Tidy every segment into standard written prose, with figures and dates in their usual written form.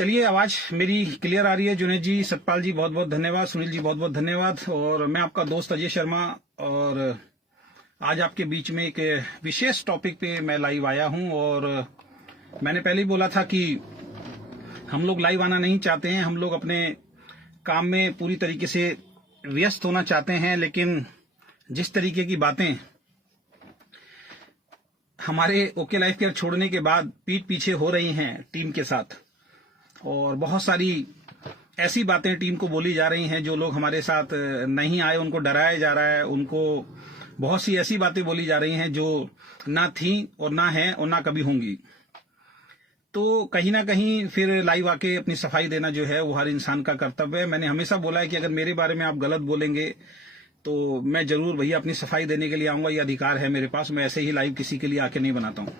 चलिए, आवाज मेरी क्लियर आ रही है। जुनेद जी, सतपाल जी बहुत बहुत धन्यवाद, सुनील जी बहुत बहुत धन्यवाद। और मैं आपका दोस्त अजय शर्मा, और आज आपके बीच में एक विशेष टॉपिक पे मैं लाइव आया हूं। और मैंने पहले ही बोला था कि हम लोग लाइव आना नहीं चाहते हैं, हम लोग अपने काम में पूरी तरीके से व्यस्त होना चाहते हैं, लेकिन जिस तरीके की बातें हमारे ओके लाइफ केयर छोड़ने के बाद पीठ पीछे हो रही हैं टीम के साथ, और बहुत सारी ऐसी बातें टीम को बोली जा रही हैं, जो लोग हमारे साथ नहीं आए उनको डराया जा रहा है, उनको बहुत सी ऐसी बातें बोली जा रही हैं जो ना थी और ना है और ना कभी होंगी। तो कहीं ना कहीं फिर लाइव आके अपनी सफाई देना जो है वो हर इंसान का कर्तव्य है। मैंने हमेशा बोला है कि अगर मेरे बारे में आप गलत बोलेंगे तो मैं जरूर भैया अपनी सफाई देने के लिए आऊंगा, ये अधिकार है मेरे पास। मैं ऐसे ही लाइव किसी के लिए आके नहीं बनाता हूं।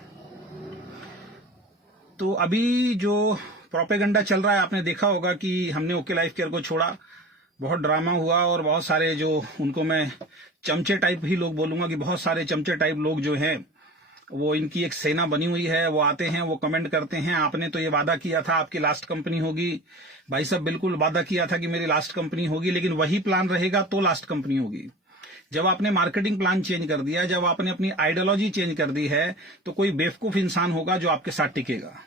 तो अभी जो प्रोपेगेंडा चल रहा है, आपने देखा होगा कि हमने ओके लाइफ केयर को छोड़ा, बहुत ड्रामा हुआ, और बहुत सारे जो उनको मैं चमचे टाइप ही लोग बोलूंगा कि बहुत सारे चमचे टाइप लोग जो हैं वो इनकी एक सेना बनी हुई है। वो आते हैं, वो कमेंट करते हैं, आपने तो ये वादा किया था आपकी लास्ट कंपनी होगी। भाई साहब, बिल्कुल वादा किया था कि मेरी लास्ट कंपनी होगी, लेकिन वही प्लान रहेगा तो लास्ट कंपनी होगी। जब आपने मार्केटिंग प्लान चेंज कर दिया, जब आपने अपनी आइडियोलॉजी चेंज कर दी है, तो कोई बेवकूफ इंसान होगा जो आपके साथ टिकेगा।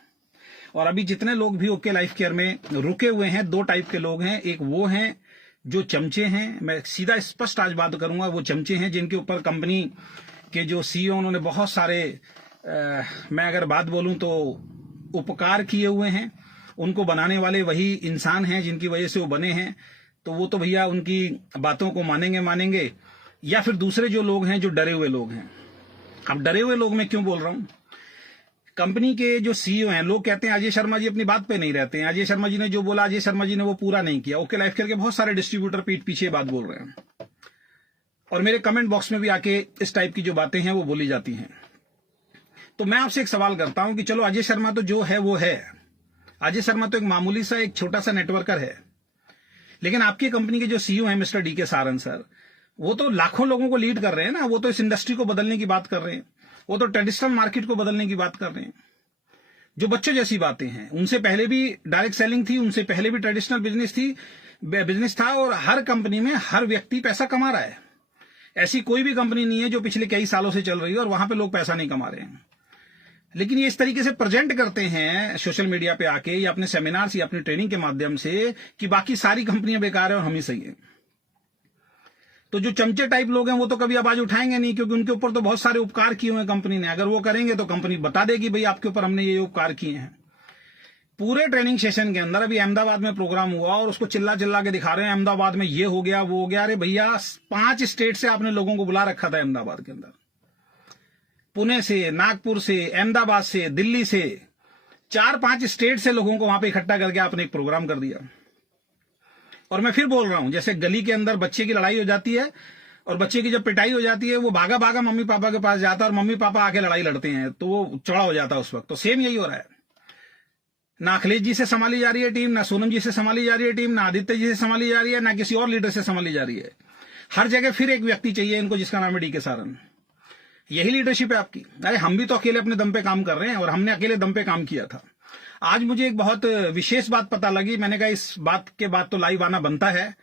और अभी जितने लोग भी ओके लाइफ केयर में रुके हुए हैं, दो टाइप के लोग हैं। एक वो हैं जो चमचे हैं, मैं सीधा स्पष्ट आज बात करूंगा, वो चमचे हैं जिनके ऊपर कंपनी के जो सीईओ उन्होंने बहुत सारे मैं अगर बात बोलूं तो उपकार किए हुए हैं। उनको बनाने वाले वही इंसान हैं जिनकी वजह से वो बने हैं। तो वो तो भैया उनकी बातों को मानेंगे, या फिर दूसरे जो लोग हैं जो डरे हुए लोग हैं। अब डरे हुए लोग मैं क्यों बोल रहा हूं? कंपनी के जो सीईओ हैं, लोग कहते हैं अजय शर्मा जी अपनी बात पे नहीं रहते हैं, अजय शर्मा जी ने जो बोला अजय शर्मा जी ने वो पूरा नहीं किया। ओके लाइफ केयर के बहुत सारे डिस्ट्रीब्यूटर पीठ पीछे बात बोल रहे हैं, और मेरे कमेंट बॉक्स में भी आके इस टाइप की जो बातें हैं वो बोली जाती हैं। तो मैं आपसे एक सवाल करता हूं कि चलो, अजय शर्मा तो जो है वो है, अजय शर्मा तो एक मामूली सा एक छोटा सा नेटवर्कर है, लेकिन आपकी कंपनी के जो सीईओ हैं मिस्टर डीके सारन सर, वो तो लाखों लोगों को लीड कर रहे हैं ना। वो तो इस इंडस्ट्री को बदलने की बात कर रहे हैं, वो तो ट्रेडिशनल मार्केट को बदलने की बात कर रहे हैं। जो बच्चों जैसी बातें हैं, उनसे पहले भी डायरेक्ट सेलिंग थी, उनसे पहले भी ट्रेडिशनल बिजनेस था, और हर कंपनी में हर व्यक्ति पैसा कमा रहा है। ऐसी कोई भी कंपनी नहीं है जो पिछले कई सालों से चल रही है और वहां पे लोग पैसा नहीं कमा रहे हैं। लेकिन ये इस तरीके से प्रेजेंट करते हैं सोशल मीडिया पे आके, या अपने सेमिनार्स या अपनी ट्रेनिंग के माध्यम से, कि बाकी सारी कंपनियां बेकार है और हम ही सही है। तो जो चमचे टाइप लोग हैं वो तो कभी आवाज उठाएंगे नहीं, क्योंकि उनके ऊपर तो बहुत सारे उपकार किए हुए हैं कंपनी ने। अगर वो करेंगे तो कंपनी बता देगी भाई आपके ऊपर हमने ये उपकार किए हैं। पूरे ट्रेनिंग सेशन के अंदर अभी अहमदाबाद में प्रोग्राम हुआ, और उसको चिल्ला चिल्ला के दिखा रहे हैं अहमदाबाद में ये हो गया वो हो गया। अरे भैया, 5 स्टेट से आपने लोगों को बुला रखा था अहमदाबाद के अंदर, पुणे से, नागपुर से, अहमदाबाद से, दिल्ली से, 4-5 स्टेट से लोगों को वहां पे इकट्ठा करके आपने एक प्रोग्राम कर दिया। और मैं फिर बोल रहा हूं, जैसे गली के अंदर बच्चे की लड़ाई हो जाती है, और बच्चे की जब पिटाई हो जाती है, वो भागा भागा मम्मी पापा के पास जाता है, और मम्मी पापा आके लड़ाई लड़ते हैं, तो वो चौड़ा हो जाता है उस वक्त। तो सेम यही हो रहा है। ना अखिलेश जी से संभाली जा रही है टीम, ना सोनम जी से संभाली जा रही है टीम, ना आदित्य जी से संभाली जा रही है, ना किसी और लीडर से संभाली जा रही है। हर जगह फिर एक व्यक्ति चाहिए इनको, जिसका नाम है डीके सारन। यही लीडरशिप है आपकी। अरे हम भी तो अकेले अपने दम पे काम कर रहे हैं, और हमने अकेले दम पे काम किया था। आज मुझे एक बहुत विशेष बात पता लगी, मैंने कहा इस बात के बाद तो लाइव आना बनता है।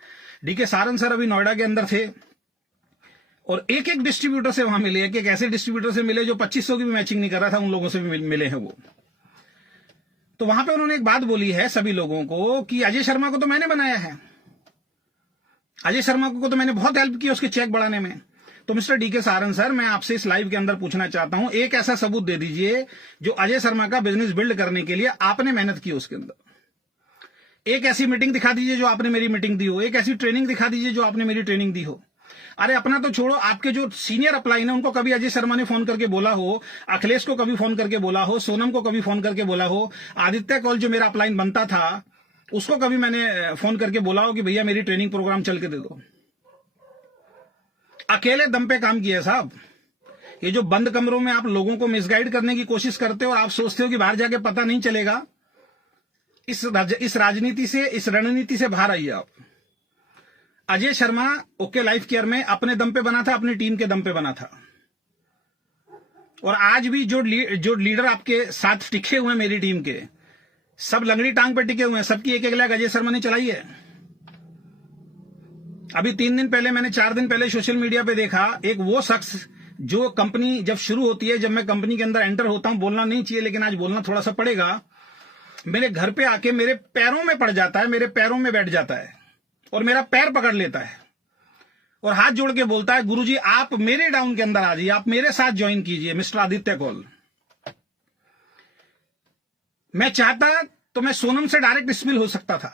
डीके सारन सर अभी नोएडा के अंदर थे, और एक एक डिस्ट्रीब्यूटर से वहां मिले, एक ऐसे डिस्ट्रीब्यूटर से मिले जो 2500 की भी मैचिंग नहीं कर रहा था, उन लोगों से भी मिले हैं वो। तो वहां पे उन्होंने एक बात बोली है सभी लोगों को कि अजय शर्मा को तो मैंने बनाया है, अजय शर्मा को तो मैंने बहुत हेल्प की उसके चेक बढ़ाने में। तो मिस्टर डीके सारन सर, मैं आपसे इस लाइव के अंदर पूछना चाहता हूं, एक ऐसा सबूत दे दीजिए जो अजय शर्मा का बिजनेस बिल्ड करने के लिए आपने मेहनत की उसके अंदर। एक ऐसी मीटिंग दिखा दीजिए जो आपने मेरी मीटिंग दी हो, एक ऐसी ट्रेनिंग दिखा दीजिए जो आपने मेरी ट्रेनिंग दी हो। अरे अपना तो छोड़ो, आपके जो सीनियर अपलाइन है उनको कभी अजय शर्मा ने फोन करके बोला हो, अखिलेश को कभी फोन करके बोला हो, सोनम को कभी फोन करके बोला हो, आदित्य कॉल जो मेरा अपलाइन बनता था उसको कभी मैंने फोन करके बोला हो कि भैया मेरी ट्रेनिंग प्रोग्राम चल के दे दो? अकेले दम पे काम किया साहब। ये जो बंद कमरों में आप लोगों को मिसगाइड करने की कोशिश करते हो, और आप सोचते हो कि बाहर जाके पता नहीं चलेगा, इस राजनीति से, इस रणनीति से बाहर आइए आप। Ajay Sharma okay Life care में अपने दम पे बना था, अपनी टीम के दम पे बना था। और आज भी जो लीडर आपके साथ टिके हुए हैं मेरी टीम के, सब लंगड़ी टांग पे टिके हुए हैं, सबकी एक एक लाख अजय शर्मा ने चलाई है। अभी 3 दिन पहले, मैंने 4 दिन पहले सोशल मीडिया पे देखा, एक वो शख्स जो कंपनी जब शुरू होती है, जब मैं कंपनी के अंदर एंटर होता हूं, बोलना नहीं चाहिए लेकिन आज बोलना थोड़ा सा पड़ेगा, मेरे घर पे आके मेरे पैरों में पड़ जाता है, मेरे पैरों में बैठ जाता है और मेरा पैर पकड़ लेता है और हाथ जोड़ के बोलता है, गुरुजी आप मेरे डाउन के अंदर आ जाइए, आप मेरे साथ ज्वाइन कीजिए मिस्टर आदित्य कौल। मैं चाहता तो मैं सोनम से डायरेक्ट स्पिल हो सकता था,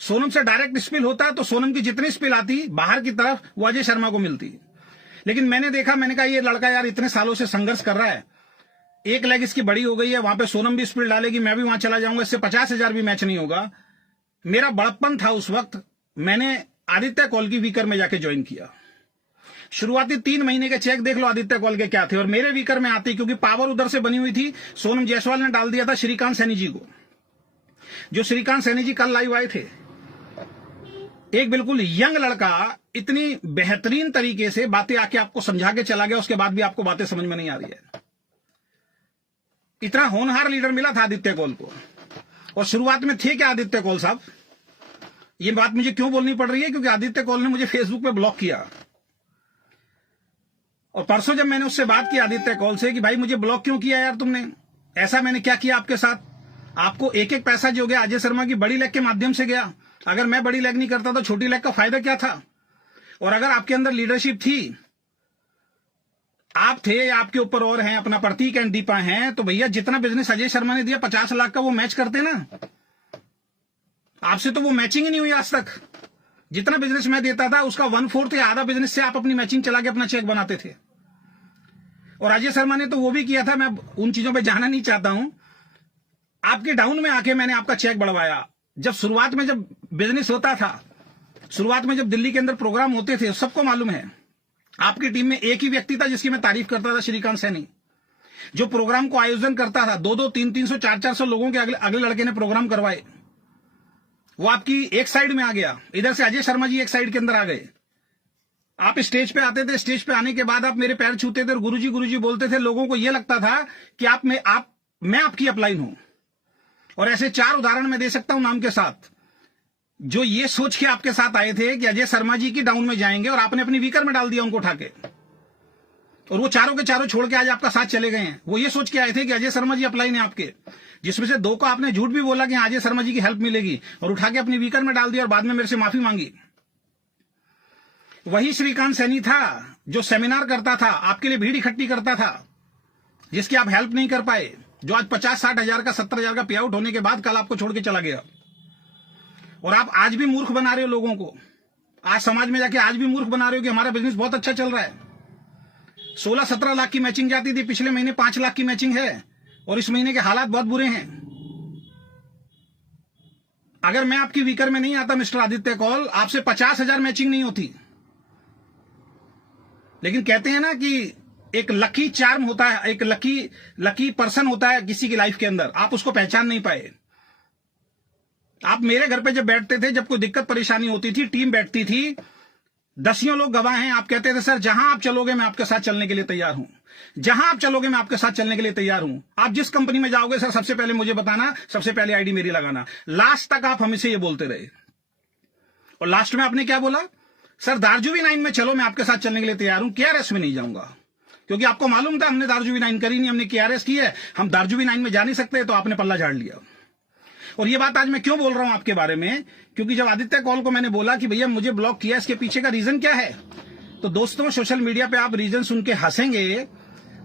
सोनम से डायरेक्ट स्पिल होता तो सोनम की जितनी स्पिल आती बाहर की तरफ वो अजय शर्मा को मिलती। लेकिन मैंने देखा, मैंने कहा ये लड़का यार इतने सालों से संघर्ष कर रहा है, एक लेग इसकी बड़ी हो गई है, वहां पे सोनम भी स्पिल डालेगी, मैं भी वहां चला जाऊंगा, इससे 50,000 भी मैच नहीं होगा। मेरा बड़प्पन था उस वक्त, मैंने आदित्य कौल की वीकर में जाके ज्वाइन किया। शुरुआती 3 महीने के चेक देख लो आदित्य कौल के क्या थे, और मेरे वीकर में आती, क्योंकि पावर उधर से बनी हुई थी। सोनम जायसवाल ने डाल दिया था श्रीकांत सैनी जी को, जो श्रीकांत सैनी जी कल लाइव आए थे। एक बिल्कुल यंग लड़का इतनी बेहतरीन तरीके से बातें आके आपको समझा के चला गया, उसके बाद भी आपको बातें समझ में नहीं आ रही है। इतना होनहार लीडर मिला था आदित्य कौल को। और शुरुआत में थे क्या आदित्य कौल साहब, ये बात मुझे क्यों बोलनी पड़ रही है, क्योंकि आदित्य कौल ने मुझे फेसबुक पे ब्लॉक किया। और परसों जब मैंने उससे बात की आदित्य कौल से कि भाई मुझे ब्लॉक क्यों किया यार तुमने, ऐसा मैंने क्या किया आपके साथ, आपको एक एक पैसा जो गया अजय शर्मा की बड़ी लेग के माध्यम से गया, अगर मैं बड़ी लेग नहीं करता तो छोटी लेग का फायदा क्या था। और अगर आपके अंदर लीडरशिप थी, आप थे या आपके ऊपर और हैं, अपना प्रतीक एंड दीपा हैं, तो भैया जितना बिजनेस अजय शर्मा ने दिया 50 लाख का, वो मैच करते ना। आपसे तो वो मैचिंग ही नहीं हुई आज तक। जितना बिजनेस मैं देता था उसका 1/4 या आधा बिजनेस से आप अपनी मैचिंग चला के अपना चेक बनाते थे। और अजय शर्मा ने तो वो भी किया था, मैं उन चीजों पे जाना नहीं चाहता हूं। आपके डाउन में आके मैंने आपका चेक बढ़वाया। जब शुरुआत में जब बिजनेस होता था, शुरुआत में जब दिल्ली के अंदर प्रोग्राम होते थे, सबको मालूम है, आपकी टीम में एक ही व्यक्ति था जिसकी मैं तारीफ करता था, श्रीकांत सैनी, जो प्रोग्राम को आयोजन करता था। 2-2, 300, 400 लोगों के अगले लड़के ने प्रोग्राम करवाए। वो आपकी एक साइड में आ गया, इधर से अजय शर्मा जी एक साइड के अंदर आ गए। आप स्टेज पे आते थे, स्टेज पे आने के बाद आप मेरे पैर छूते थे और गुरुजी बोलते थे। लोगों को यह लगता था कि मैं आपकी अपलाइन हूं। और ऐसे 4 उदाहरण मैं दे सकता हूं नाम के साथ, जो ये सोच के आपके साथ आए थे कि अजय शर्मा जी की डाउन में जाएंगे, और आपने अपनी वीकर में डाल दिया उनको उठा के, और वो चारों के चारों छोड़ के आज आपका साथ चले गए हैं। वो ये सोच के आए थे कि अजय शर्मा जी अपलाइन है आपके, जिसमें से 2 को आपने झूठ भी बोला कि अजय शर्मा जी की हेल्प मिलेगी, और उठा के अपनी वीकर में डाल दिया और बाद में मेरे से माफी मांगी। वही श्रीकांत सैनी था जो सेमिनार करता था, आपके लिए भीड़ इकट्ठी करता था, जिसकी आप हेल्प नहीं कर पाए, जो आज 50-60 हजार का 70 हजार का पे आउट होने के बाद कल आपको छोड़ के चला गया। और आप आज भी मूर्ख बना रहे हो लोगों को, आज समाज में जाके आज भी मूर्ख बना रहे हो कि हमारा बिजनेस बहुत अच्छा चल रहा है। 16-17 लाख की मैचिंग जाती थी, पिछले महीने 5 लाख की मैचिंग है, और इस महीने के हालात बहुत बुरे हैं। अगर मैं आपकी वीकर में नहीं आता मिस्टर आदित्य कौल, आपसे 50,000 मैचिंग नहीं होती। लेकिन कहते हैं ना कि एक लकी चार्म होता है, एक लकी पर्सन होता है किसी की लाइफ के अंदर, आप उसको पहचान नहीं पाए। आप मेरे घर पे जब बैठते थे, जब कोई दिक्कत परेशानी होती थी, टीम बैठती थी, 10 लोग गवाह हैं, आप कहते थे सर जहां आप चलोगे मैं आपके साथ चलने के लिए तैयार हूं, जहां आप चलोगे मैं आपके साथ चलने के लिए तैयार हूं। आप जिस कंपनी में जाओगे सर सबसे पहले मुझे बताना, सबसे पहले आईडी मेरी लगाना। लास्ट तक आप हमें से ये बोलते रहे, और लास्ट में आपने क्या बोला, सर दार्जुवी 9 में चलो मैं आपके साथ चलने के लिए तैयार हूं, केआरएस में नहीं जाऊंगा। क्योंकि आपको मालूम था हमने दार्जुवी 9 करी नहीं, हमने केआरएस की है, हम दार्जुवी 9 में जा नहीं सकते, तो आपने पल्ला झाड़ लिया। और ये बात आज मैं क्यों बोल रहा हूं आपके बारे में, क्योंकि जब आदित्य कौल को मैंने बोला कि भैया मुझे ब्लॉक किया, इसके पीछे का रीजन क्या है, तो दोस्तों सोशल मीडिया पे आप रीजन सुन के हंसेंगे।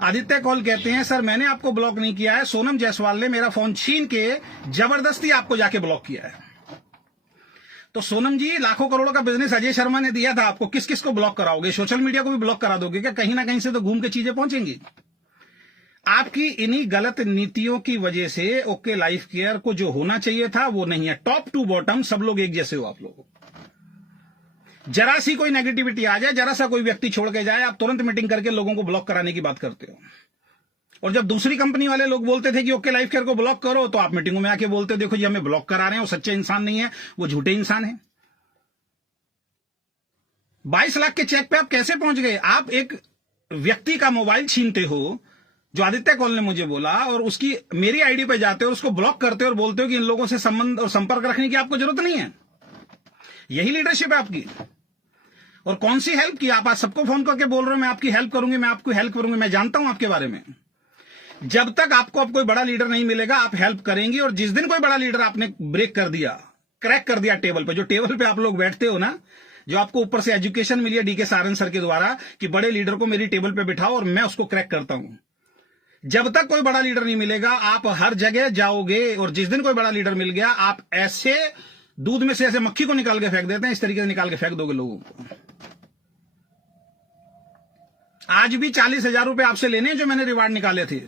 आदित्य कौल कहते हैं सर मैंने आपको ब्लॉक नहीं किया है, सोनम जायसवाल ने मेरा फोन छीन के जबरदस्ती आपको जाके ब्लॉक किया है। तो सोनम जी, लाखों करोड़ों का बिजनेस अजय शर्मा ने दिया था आपको, किस किस को ब्लॉक कराओगे, सोशल मीडिया को भी ब्लॉक करा दोगे क्या? कहीं ना कहीं से तो घूम के चीजें पहुंचेंगी। आपकी इन्हीं गलत नीतियों की वजह से ओके लाइफ केयर को जो होना चाहिए था वो नहीं है। टॉप टू बॉटम सब लोग एक जैसे हो आप लोग। जरा सी कोई नेगेटिविटी आ जाए, जरा सा कोई व्यक्ति छोड़ के जाए, आप तुरंत मीटिंग करके लोगों को ब्लॉक कराने की बात करते हो। और जब दूसरी कंपनी वाले लोग बोलते थे कि ओके लाइफ केयर को ब्लॉक करो, तो आप मीटिंगों में आके बोलते देखो जी हमें ब्लॉक करा रहे हैं, वो सच्चे इंसान नहीं है, वो झूठे इंसान है। 22 लाख के चेक पे आप कैसे पहुंच गए? आप एक व्यक्ति का मोबाइल छीनते हो, जो आदित्य कौल ने मुझे बोला, और उसकी मेरी आईडी पे जाते हो और उसको ब्लॉक करते हो और बोलते हो कि इन लोगों से संबंध और संपर्क रखने की आपको जरूरत नहीं है। यही लीडरशिप है आपकी। और कौन सी हेल्प की? आप आज सबको फोन करके बोल रहे हो मैं आपकी हेल्प करूंगी, मैं आपकी हेल्प करूंगी। मैं जानता हूं आपके बारे में। जब तक आपको अब कोई बड़ा लीडर नहीं मिलेगा आप हेल्प करेंगे, और जिस दिन कोई बड़ा लीडर आपने ब्रेक कर दिया, क्रैक कर दिया टेबल पे, जो टेबल पे आप लोग बैठते हो ना, जो आपको ऊपर से एजुकेशन मिली है डीके सारन सर के द्वारा कि बड़े लीडर को मेरी टेबल पे बिठाओ और मैं उसको क्रैक करता हूं, जब तक कोई बड़ा लीडर नहीं मिलेगा आप हर जगह जाओगे। और जिस दिन कोई बड़ा लीडर मिल गया आप ऐसे दूध में से ऐसे मक्खी को निकाल के फेंक देते हैं, इस तरीके से निकाल के फेंक दोगे लोगों को। आज भी 40,000 रुपए आपसे लेने हैं जो मैंने रिवार्ड निकाले थे।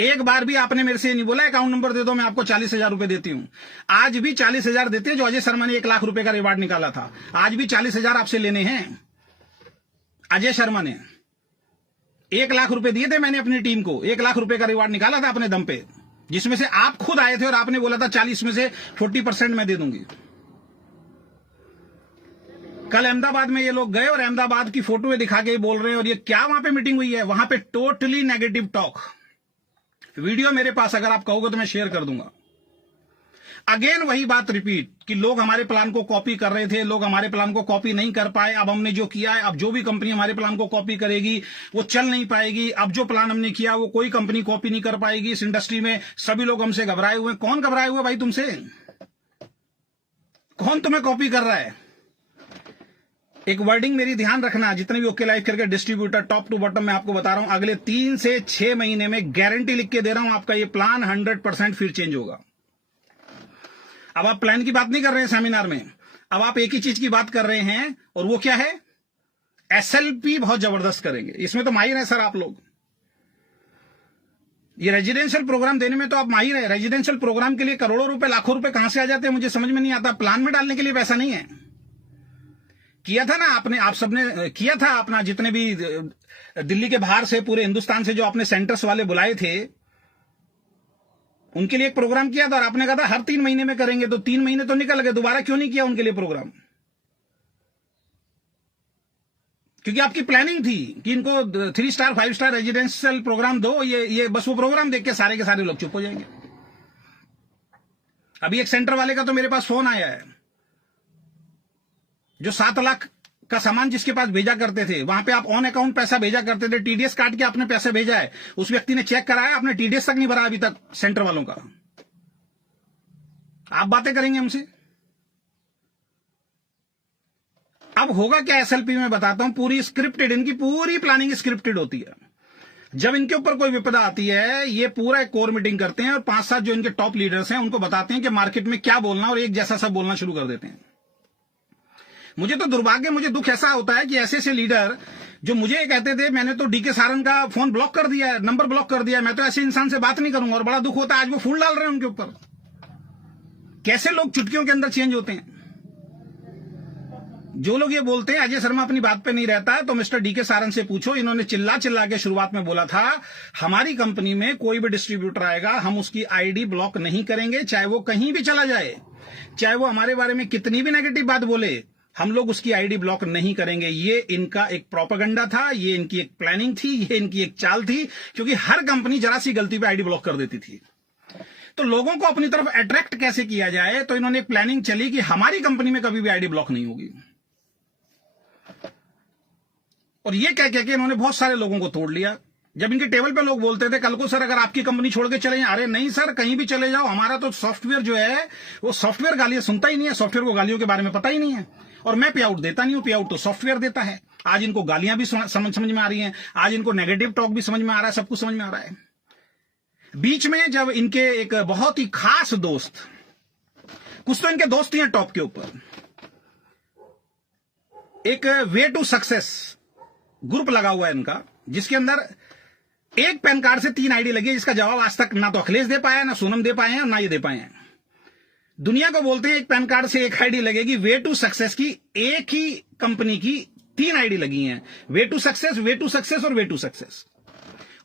एक बार भी आपने मेरे से नहीं बोला अकाउंट नंबर दे दो मैं आपको 40,000 रुपए देती हूं। आज भी 40,000 देते हैं। जो अजय शर्मा ने 1 लाख रुपए का रिवार्ड निकाला था, आज भी 40,000 आपसे लेने हैं। अजय शर्मा ने 1 लाख रुपए दिए थे मैंने अपनी टीम को, 1 लाख रुपए का रिवार्ड निकाला था अपने दम पे, जिसमें से आप खुद आए थे और आपने बोला था 40 में से 40% मैं दे दूंगी। कल अहमदाबाद में ये लोग गए और अहमदाबाद की फोटो दिखा के बोल रहे हैं, और ये क्या वहां पे मीटिंग हुई है? वहां पे टोटली नेगेटिव टॉक। वीडियो मेरे पास अगर आप कहोगे तो मैं शेयर कर दूंगा। अगेन वही बात रिपीट कि लोग हमारे प्लान को कॉपी कर रहे थे, लोग हमारे प्लान को कॉपी नहीं कर पाए। अब हमने जो किया है, अब जो भी कंपनी हमारे प्लान को कॉपी करेगी वो चल नहीं पाएगी। अब जो प्लान हमने किया वो कोई कंपनी कॉपी नहीं कर पाएगी। इस इंडस्ट्री में सभी लोग हमसे घबराए हुए हैं। कौन घबराए हुए भाई तुमसे? कौन तुम्हें कॉपी कर रहा है? एक वर्डिंग मेरी ध्यान रखना, जितने भी ओके लाइफ करके डिस्ट्रीब्यूटर टॉप टू बॉटम मैं आपको बता रहा हूं, अगले 3 से 6 महीने में गारंटी लिख के दे रहा हूं आपका ये प्लान 100% फिर चेंज होगा। अब आप प्लान की बात नहीं कर रहे हैं सेमिनार में, अब आप एक ही चीज की बात कर रहे हैं, और वो क्या है? एसएलपी बहुत जबरदस्त करेंगे। इसमें तो माहिर है सर आप लोग। ये रेजिडेंशियल प्रोग्राम देने में तो आप माहिर है। रेजिडेंशियल प्रोग्राम के लिए करोड़ों रुपए लाखों रुपए कहां से आ जाते हैं मुझे समझ में नहीं आता। प्लान में डालने के लिए पैसा नहीं है। किया था ना आपने, आप सबने किया था अपना, जितने भी दिल्ली के बाहर से पूरे हिंदुस्तान से जो आपने सेंटर्स वाले बुलाए थे उनके लिए एक प्रोग्राम किया था, और आपने कहा था हर 3 महीने में करेंगे। तो 3 महीने तो निकल गए, दोबारा क्यों नहीं किया उनके लिए प्रोग्राम? क्योंकि आपकी प्लानिंग थी कि इनको 3 स्टार 5 स्टार रेजिडेंशियल प्रोग्राम दो। ये बस वो प्रोग्राम देख के सारे के सारे लोग चुप हो जाएंगे। अभी एक सेंटर वाले का तो मेरे पास फोन आया है, जो 7 लाख का सामान जिसके पास भेजा करते थे, वहां पे आप ऑन अकाउंट पैसा भेजा करते थे, टीडीएस काट के आपने पैसा भेजा है, उस व्यक्ति ने चेक कराया, आपने टीडीएस तक नहीं भरा अभी तक सेंटर वालों का। आप बातें करेंगे हमसे? अब होगा क्या एसएलपी में बताता हूं। पूरी स्क्रिप्टेड, इनकी पूरी प्लानिंग स्क्रिप्टेड होती है। जब इनके ऊपर कोई विपदा आती है ये पूरा एक कोर मीटिंग करते हैं और 5-7 जो इनके टॉप लीडर्स हैं उनको बताते हैं कि मार्केट में क्या बोलना, और एक जैसा सब बोलना शुरू कर देते हैं। मुझे तो दुर्भाग्य, मुझे दुख ऐसा होता है कि ऐसे ऐसे लीडर जो मुझे कहते थे मैंने तो डीके सारन का फोन ब्लॉक कर दिया है, नंबर ब्लॉक कर दिया है, मैं तो ऐसे इंसान से बात नहीं करूंगा, और बड़ा दुख होता है आज वो फूल डाल रहे हैं उनके ऊपर। कैसे लोग चुटकियों के अंदर चेंज होते हैं। जो लोग ये बोलते हैं अजय शर्मा अपनी बात पे नहीं रहता है, तो मिस्टर डीके सारन से पूछो। इन्होंने चिल्ला चिल्ला के शुरुआत में बोला था हमारी कंपनी में कोई भी डिस्ट्रीब्यूटर आएगा हम उसकी आईडी ब्लॉक नहीं करेंगे, चाहे वो कहीं भी चला जाए, चाहे वो हमारे बारे में कितनी भी नेगेटिव बात बोले, हम लोग उसकी आईडी ब्लॉक नहीं करेंगे। ये इनका एक प्रोपेगेंडा था, ये इनकी एक प्लानिंग थी, ये इनकी एक चाल थी, क्योंकि हर कंपनी जरा सी गलती पे आईडी ब्लॉक कर देती थी। तो लोगों को अपनी तरफ अट्रैक्ट कैसे किया जाए, तो इन्होंने एक प्लानिंग चली कि हमारी कंपनी में कभी भी आईडी ब्लॉक नहीं होगी। और ये कह के इन्होंने बहुत सारे लोगों को तोड़ लिया। जब इनके टेबल पे लोग बोलते थे कल को सर अगर आपकी कंपनी छोड़ के चले जाए, अरे नहीं सर कहीं भी चले जाओ, हमारा तो सॉफ्टवेयर जो है वो सॉफ्टवेयर गालियां सुनता ही नहीं है, सॉफ्टवेयर को गालियों के बारे में पता ही नहीं है, और मैं पे आउट देता नहीं हूं, पे आउट तो सॉफ्टवेयर देता है। आज इनको गालियां भी समझ में आ रही हैं, आज इनको नेगेटिव टॉक भी समझ में आ रहा है, सब कुछ समझ में आ रहा है। बीच में जब इनके एक बहुत ही खास दोस्त, कुछ तो इनके दोस्त ही हैं टॉप के ऊपर, एक वे टू सक्सेस ग्रुप लगा हुआ है इनका, जिसके अंदर एक पैन कार्ड से 3 आईडी लगी है, जिसका जवाब आज तक ना तो अखिलेश दे पाया, ना सोनम दे पाए हैं, ना ये दे पाए हैं। दुनिया को बोलते हैं एक पैन कार्ड से 1 आईडी लगेगी। वे टू सक्सेस की एक ही कंपनी की 3 आईडी लगी हैं, way to success, way to success और वे टू सक्सेस।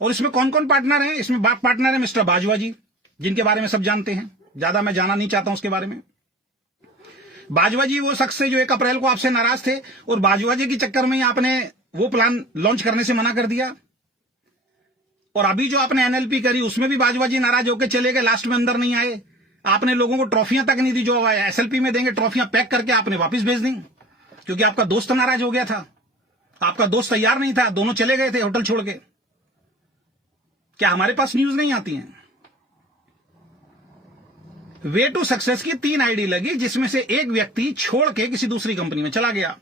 और इसमें कौन कौन पार्टनर हैं? इसमें पार्टनर है मिस्टर बाजवा जी, जिनके बारे में सब जानते हैं, ज्यादा मैं जाना नहीं चाहता हूं उसके बारे में। बाजवा जी वो शख्स से जो 1 अप्रैल को आपसे नाराज थे, और बाजवा जी के चक्कर में ही आपने वो प्लान लॉन्च करने से मना कर दिया। और अभी जो आपने एनएलपी करी उसमें भी बाजवाजी नाराज होकर चले गए, लास्ट में अंदर नहीं आए। आपने लोगों को ट्रॉफियां तक नहीं दी, जो एसएलपी में देंगे ट्रॉफियां पैक करके आपने वापस भेज दी, क्योंकि आपका दोस्त नाराज हो गया था, आपका दोस्त तैयार नहीं था, दोनों चले गए थे होटल छोड़ के। क्या हमारे पास न्यूज नहीं आती है? वे टू सक्सेस की 3 आईडी लगी, जिसमें से एक व्यक्ति छोड़ के किसी दूसरी कंपनी में चला गया।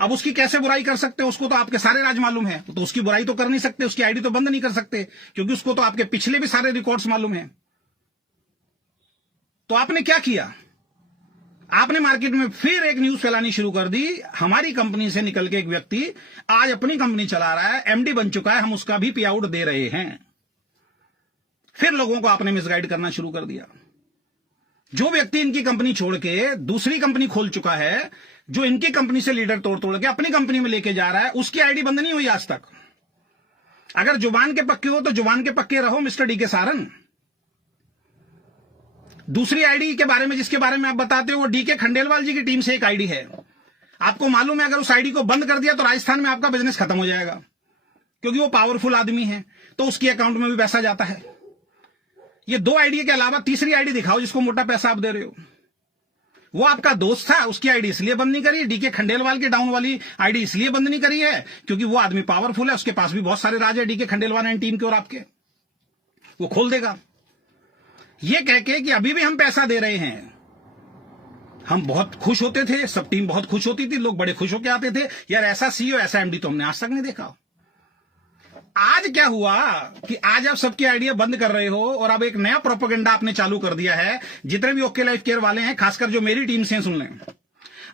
अब उसकी कैसे बुराई कर सकते हो? उसको तो आपके सारे राज मालूम है, तो उसकी बुराई तो कर नहीं सकते, उसकी आईडी तो बंद नहीं कर सकते, क्योंकि उसको तो आपके पिछले भी सारे रिकॉर्ड्स मालूम है। तो आपने क्या किया? आपने मार्केट में फिर एक न्यूज फैलानी शुरू कर दी, हमारी कंपनी से निकल के एक व्यक्ति आज अपनी कंपनी चला रहा है, एमडी बन चुका है, हम उसका भी पे आउट दे रहे हैं। फिर लोगों को आपने मिसगाइड करना शुरू कर दिया। जो व्यक्ति इनकी कंपनी छोड़ के दूसरी कंपनी खोल चुका है, जो इनकी कंपनी से लीडर तोड़ तोड़ के अपनी कंपनी में लेके जा रहा है, उसकी आईडी बंद नहीं हुई आज तक। अगर जुबान के पक्के हो तो जुबान के पक्के रहो मिस्टर डी के सारन। दूसरी आईडी के बारे में, जिसके बारे में आप बताते हो, वो डी के खंडेलवाल जी की टीम से एक आईडी है। आपको मालूम है अगर उस आईडी को बंद कर दिया तो राजस्थान में आपका बिजनेस खत्म हो जाएगा, क्योंकि वो पावरफुल आदमी है, तो उसकी अकाउंट में भी पैसा जाता है। ये 2 आईडी के अलावा तीसरी आईडी दिखाओ जिसको मोटा पैसा आप दे रहे हो। वो आपका दोस्त था, उसकी आईडी इसलिए बंद नहीं करी, डीके खंडेलवाल की डाउन वाली आईडी इसलिए बंद नहीं करी है क्योंकि वो आदमी पावरफुल है, उसके पास भी बहुत सारे राज है डीके खंडेलवाल एंड टीम के और आपके, वो खोल देगा। ये कह के कि अभी भी हम पैसा दे रहे हैं। हम बहुत खुश होते थे, सब टीम बहुत खुश होती थी, लोग बड़े खुश होकर आते थे, यार ऐसा सीईओ ऐसा एमडी तो हमने आज तक नहीं देखा। आज क्या हुआ कि आज आप सबकी आइडिया बंद कर रहे हो और अब एक नया प्रोपेगेंडा आपने चालू कर दिया है। जितने भी ओके लाइफ केयर वाले हैं, खासकर जो मेरी टीम से सुन लें,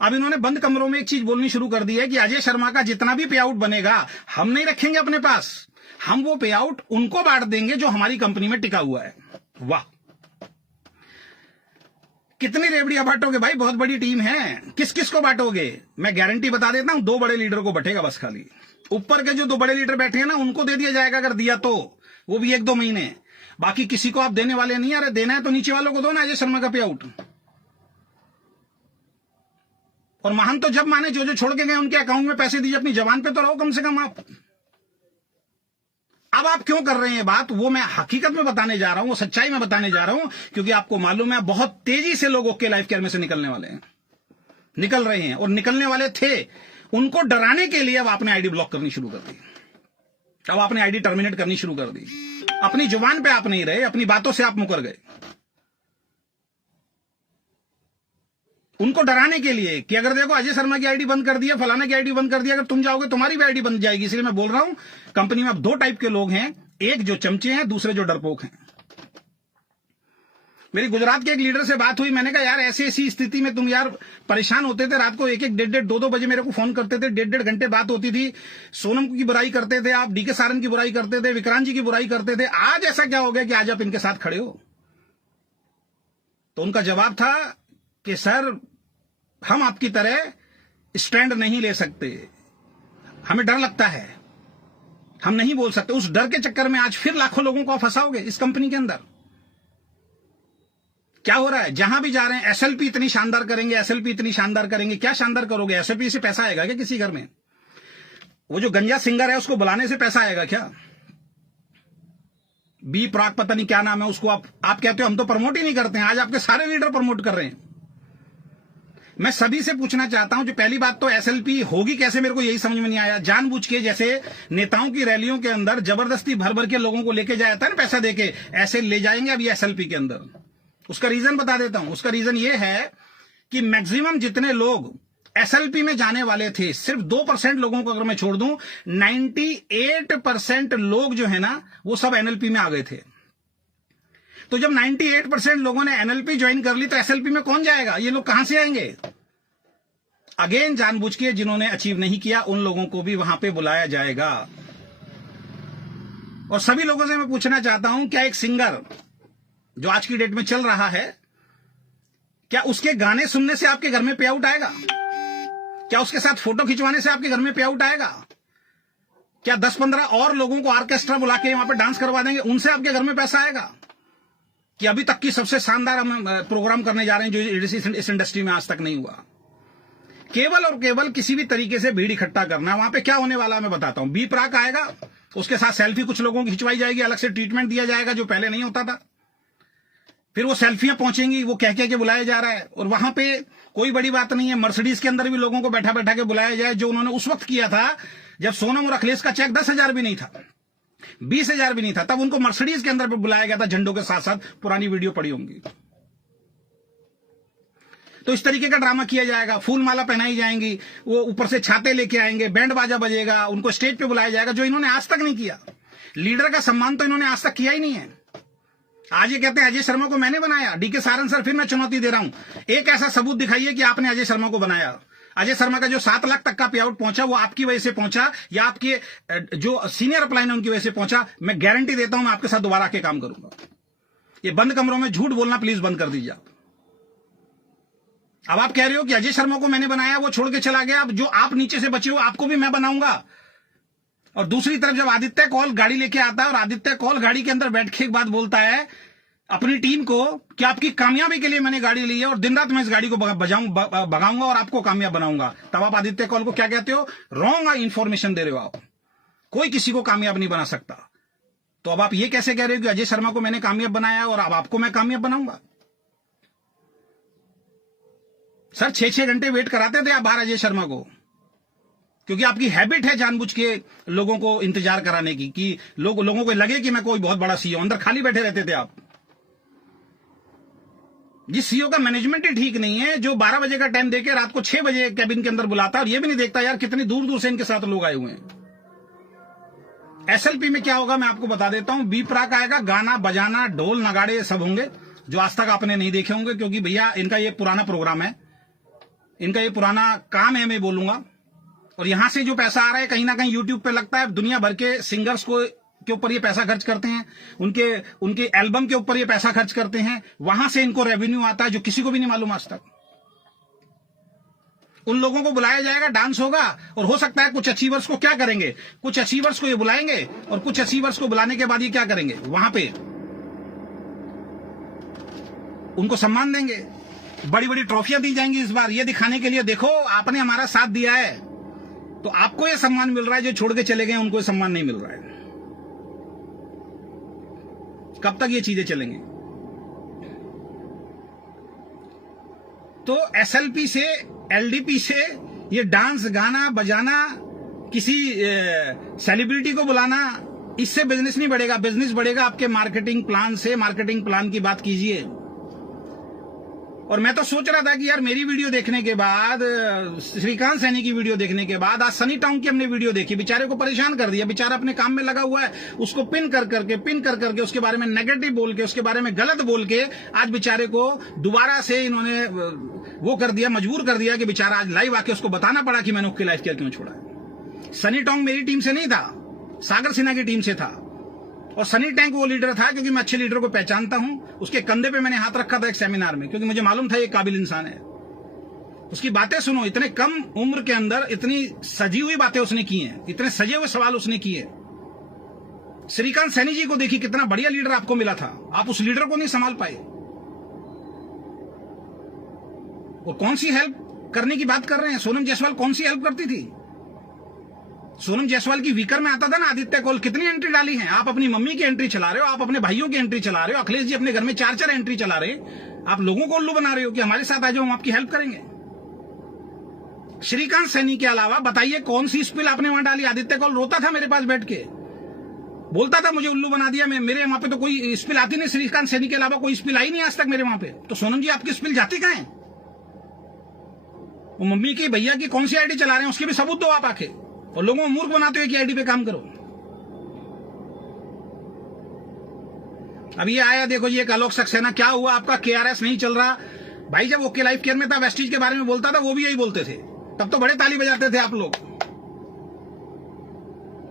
अब इन्होंने बंद कमरों में एक चीज बोलनी शुरू कर दी है कि अजय शर्मा का जितना भी पे आउट बनेगा हम नहीं रखेंगे अपने पास, हम वो पे आउट उनको बांट देंगे जो हमारी कंपनी में टिका हुआ है। वाह, कितनी रेवड़ियां बांटोगे भाई, बहुत बड़ी टीम है, किस किस को बांटोगे? मैं गारंटी बता देता हूं, 2 बड़े लीडर को बटेगा बस। खाली ऊपर के जो 2 बड़े लीडर बैठे हैं ना, उनको दे दिया जाएगा, अगर दिया तो वो भी 1-2 महीने। बाकी किसी को आप देने वाले नहीं। अरे देना है तो नीचे वालों को दो ना, अजय शर्मा का पे आउट। और महान तो जब माने जो जो छोड़ के गए उनके अकाउंट में पैसे दीजिए, अपनी जवान पे तो रहो कम से कम आप। अब आप क्यों कर रहे हैं बात, वो मैं हकीकत में बताने जा रहा हूं, वो सच्चाई में बताने जा रहा हूं, क्योंकि आपको मालूम है बहुत तेजी से लोग ओके लाइफ केयर में से निकलने वाले हैं, निकल रहे हैं और निकलने वाले थे। उनको डराने के लिए अब आपने आईडी ब्लॉक करनी शुरू कर दी, अब आपने आईडी टर्मिनेट करनी शुरू कर दी। अपनी जुबान पे आप नहीं रहे, अपनी बातों से आप मुकर गए। उनको डराने के लिए कि अगर देखो अजय शर्मा की आईडी बंद कर दिया, फलाना की आईडी बंद कर दिया, अगर तुम जाओगे तुम्हारी भी आईडी बंद जाएगी। इसलिए मैं बोल रहा हूं कंपनी में अब 2 टाइप के लोग हैं, एक जो चमचे हैं, दूसरे जो डरपोक हैं। मेरी गुजरात के एक लीडर से बात हुई, मैंने कहा यार ऐसी स्थिति में तुम यार परेशान होते थे, रात को 1-1, 1.5, 2-2 बजे मेरे को फोन करते थे, 1.5 घंटे बात होती थी, सोनम की बुराई करते थे आप, डीके सारन की बुराई करते थे, विक्रांत जी की बुराई करते थे, आज ऐसा क्या हो गया कि आज आप इनके साथ खड़े हो? तो उनका जवाब था कि सर हम आपकी तरह स्टैंड नहीं ले सकते, हमें डर लगता है, हम नहीं बोल सकते। उस डर के चक्कर में आज फिर लाखों लोगों को फंसाओगे इस कंपनी के अंदर। क्या हो रहा है, जहां भी जा रहे हैं एसएलपी इतनी शानदार करेंगे, एसएलपी इतनी शानदार करेंगे। क्या शानदार करोगे? एसएलपी से पैसा आएगा क्या किसी घर में? वो जो गंजा सिंगर है उसको बुलाने से पैसा आएगा क्या? बी प्राक पता नहीं क्या नाम है उसको, आप कहते हो हम तो प्रमोट ही नहीं करते हैं, आज आपके सारे लीडर प्रमोट कर रहे हैं। मैं सभी से पूछना चाहता हूं, जो पहली बात तो एसएलपी होगी कैसे, मेरे को यही समझ में नहीं आया। जानबूझ के जैसे नेताओं की रैलियों के अंदर जबरदस्ती भर भर के लोगों को लेके जाया था ना पैसा देके, ऐसे ले जाएंगे अब ये एसएलपी के अंदर। उसका रीजन बता देता हूं। उसका रीजन ये है कि मैक्सिमम जितने लोग एसएलपी में जाने वाले थे, सिर्फ 2% लोगों को अगर मैं छोड़ दूं, 98% लोग जो है ना वो सब एनएलपी में आ गए थे। तो जब 98% लोगों ने एनएलपी ज्वाइन कर ली तो एसएलपी में कौन जाएगा? ये लोग कहां से आएंगे? अगेन जानबूझ के जिन्होंने अचीव नहीं किया उन लोगों को भी वहां पे बुलाया जाएगा। और सभी लोगों से मैं पूछना चाहता हूं, क्या एक सिंगर जो आज की डेट में चल रहा है, क्या उसके गाने सुनने से आपके घर में पे आउट आएगा? क्या उसके साथ फोटो खिंचवाने से आपके घर में पे आउट आएगा? क्या 10-15 और लोगों को ऑर्केस्ट्रा बुला के वहां पे डांस करवा देंगे, उनसे आपके घर में पैसा आएगा? कि अभी तक की सबसे शानदार हम प्रोग्राम करने जा रहे हैं जो इस इंडस्ट्री में आज तक नहीं हुआ। केवल और केवल किसी भी तरीके से भीड़ इकट्ठा करना। वहां पे क्या होने वाला मैं बताता हूं। बी प्राक आएगा, उसके साथ सेल्फी कुछ लोगों की खिंचवाई जाएगी, अलग से ट्रीटमेंट दिया जाएगा जो पहले नहीं होता था। फिर वो सेल्फियां पहुंचेंगी, वो कह के बुलाया जा रहा है। और वहां पे कोई बड़ी बात नहीं है, मर्सिडीज के अंदर भी लोगों को बैठा बैठा के बुलाया जाए, जो उन्होंने उस वक्त किया था जब सोनम और अखिलेश का चेक 10,000 भी नहीं था, 20,000 भी नहीं था, तब उनको मर्सिडीज के अंदर पे बुलाया गया था झंडों के साथ साथ। पुरानी वीडियो पड़ी होंगी। तो इस तरीके का ड्रामा किया जाएगा, फूल माला पहनाई जाएंगी, वो ऊपर से छाते लेके आएंगे, बैंड बाजा बजेगा, उनको स्टेज पे बुलाया जाएगा, जो इन्होंने आज तक नहीं किया। लीडर का सम्मान तो इन्होंने आज तक किया ही नहीं है। आज ये कहते हैं अजय शर्मा को मैंने बनाया। डीके सारन सर, फिर मैं चुनौती दे रहा हूं, एक ऐसा सबूत दिखाइए कि आपने अजय शर्मा को बनाया। अजय शर्मा का जो 7 लाख तक का पे आउट पहुंचा वो आपकी वजह से पहुंचा या आपके जो सीनियर अपलाइन है उनकी वजह से पहुंचा। मैं गारंटी देता हूं मैं आपके साथ दोबारा आके काम करूंगा। ये बंद कमरों में झूठ बोलना प्लीज बंद कर दीजिए। अब आप कह रहे हो कि अजय शर्मा को मैंने बनाया, वो छोड़ के चला गया, अब जो आप नीचे से बचे हो आपको भी मैं बनाऊंगा। और दूसरी तरफ जब आदित्य कौल गाड़ी लेके आता है और आदित्य कौल गाड़ी के अंदर बैठ के एक बात बोलता है अपनी टीम को कि आपकी कामयाबी के लिए मैंने गाड़ी ली है और दिन रात मैं इस गाड़ी को भगाऊंगा और आपको कामयाब बनाऊंगा, तब आप आदित्य कौल को क्या कहते हो? रॉन्ग इंफॉर्मेशन दे रहे हो आप। कोई किसी को कामयाब नहीं बना सकता। तो अब आप ये कैसे कह रहे हो कि अजय शर्मा को मैंने कामयाब बनाया और अब आपको मैं कामयाब बनाऊंगा? सर 6-6 घंटे वेट कराते थे आप बाहर अजय शर्मा को, क्योंकि आपकी हैबिट है जानबूझ के लोगों को इंतजार कराने की, कि लोगों को लगे कि मैं कोई बहुत बड़ा सीईओ। अंदर खाली बैठे रहते थे आप। जिस सीईओ का मैनेजमेंट ही ठीक नहीं है, जो 12 बजे का टाइम देके रात को 6 बजे कैबिन के अंदर बुलाता है और ये भी नहीं देखता यार कितनी दूर दूर से इनके साथ लोग आए हुए हैं। एसएलपी में क्या होगा मैं आपको बता देता हूं। बी प्राक आएगा, गाना बजाना, ढोल नगाड़े सब होंगे, जो आज तक आपने नहीं देखे होंगे, क्योंकि भैया इनका ये पुराना प्रोग्राम है, इनका ये पुराना काम है, मैं बोलूंगा। और यहां से जो पैसा आ रहा है कहीं ना कहीं यूट्यूब पे लगता है, दुनिया भर के सिंगर्स को के ऊपर ये पैसा खर्च करते हैं, उनके एल्बम के ऊपर ये पैसा खर्च करते हैं, वहां से इनको रेवेन्यू आता है जो किसी को भी नहीं मालूम आज तक। उन लोगों को बुलाया जाएगा, डांस होगा, और हो सकता है कुछ अचीवर्स को क्या करेंगे, कुछ अचीवर्स को ये बुलाएंगे और कुछ अचीवर्स को बुलाने के बाद ये क्या करेंगे, वहां पे उनको सम्मान देंगे, बड़ी बड़ी ट्रॉफियां दी जाएंगी इस बार, ये दिखाने के लिए देखो आपने हमारा साथ दिया है। तो आपको ये सम्मान मिल रहा है, जो छोड़ के चले गए उनको सम्मान नहीं मिल रहा है। कब तक ये चीजें चलेंगी? तो एसएलपी से, एलडीपी से ये डांस, गाना बजाना, किसी सेलिब्रिटी को बुलाना, इससे बिजनेस नहीं बढ़ेगा। बिजनेस बढ़ेगा आपके मार्केटिंग प्लान से। मार्केटिंग प्लान की बात कीजिए। और मैं तो सोच रहा था कि यार मेरी वीडियो देखने के बाद, श्रीकांत सैनी की वीडियो देखने के बाद, आज सनी टाउन की हमने वीडियो देखी, बेचारे को परेशान कर दिया। बेचारा अपने काम में लगा हुआ है, उसको पिन कर करके उसके बारे में नेगेटिव बोल के, उसके बारे में गलत बोल के आज बेचारे को दोबारा से इन्होंने वो कर दिया, मजबूर कर दिया कि बेचारा आज लाइव आके उसको बताना पड़ा कि मैंने ओके लाइफ केयर क्यों छोड़ा है। सनी टाउन मेरी टीम से नहीं था, सागर सिन्हा की टीम से था। और सनी टैंक वो लीडर था क्योंकि मैं अच्छे लीडर को पहचानता हूं। उसके कंधे पे मैंने हाथ रखा था एक सेमिनार में, क्योंकि मुझे मालूम था ये काबिल इंसान है। उसकी बातें सुनो, इतने कम उम्र के अंदर इतनी सजी हुई बातें उसने की हैं, इतने सजे हुए सवाल उसने किए। श्रीकांत सैनी जी को देखिए, कितना बढ़िया लीडर आपको मिला था, आप उस लीडर को नहीं संभाल पाए। और कौन सी हेल्प करने की बात कर रहे हैं? सोनम जायसवाल कौन सी हेल्प करती थी? सोनम जायसवाल की वीकर में आता था ना आदित्य कौल, कितनी एंट्री डाली है? आप अपनी मम्मी की एंट्री चला रहे हो, आप अपने भाइयों की एंट्री चला रहे हो, अखिलेश जी अपने घर में 4-4 एंट्री चला रहे। आप लोगों को उल्लू बना रहे हो कि हमारे साथ आ जाओ, हम आपकी हेल्प करेंगे। श्रीकांत सैनी के अलावा बताइए कौन सी स्पिल आपने वहां डाली? आदित्य कौल रोता था मेरे पास बैठ के, बोलता था मुझे उल्लू बना दिया। मेरे वहां पे तो कोई स्पिल आती नहीं, श्रीकांत सैनी के अलावा कोई स्पिल आई नहीं आज तक मेरे वहां पे। तो सोनम जी आपकी स्पिल जाती कहां है? वो मम्मी की, भैया की कौन सी आईडी चला रहे हैं उसके भी सबूत दो आप आके। और लोगों को मूर्ख बनाते हो कि आईडी पे काम करो। अब ये आया, देखो जी एक आलोक सक्सेना, क्या हुआ आपका? केआरएस नहीं चल रहा। भाई जब ओके लाइफ केयर में था, वेस्टीज के बारे में बोलता था, वो भी यही बोलते थे, तब तो बड़े ताली बजाते थे आप लोग।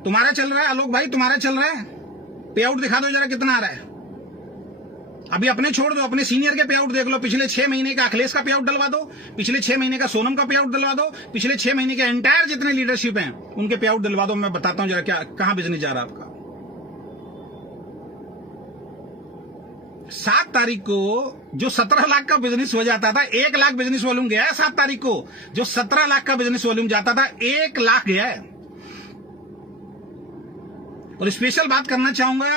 तुम्हारा चल रहा है आलोक भाई, तुम्हारा चल रहा है, पे आउट दिखा दो जरा कितना आ रहा है। अभी अपने छोड़ दो, अपने सीनियर के पे आउट देख लो। पिछले 6 महीने का अखिलेश का पे आउट डलवा दो, पिछले 6 महीने का सोनम का पे आउट डलवा दो, पिछले 6 महीने के एंटायर जितने लीडरशिप हैं उनके पे आउट डलवा दो। मैं बताता हूं जरा क्या, कहां बिजनेस जा रहा है आपका। 7 तारीख को जो 17 लाख का बिजनेस हो जाता था, 1 लाख बिजनेस वॉल्यूम गया है। 7 तारीख को जो 17 लाख का बिजनेस वॉल्यूम जाता था, 1 लाख गया है। और स्पेशल बात करना चाहूंगा,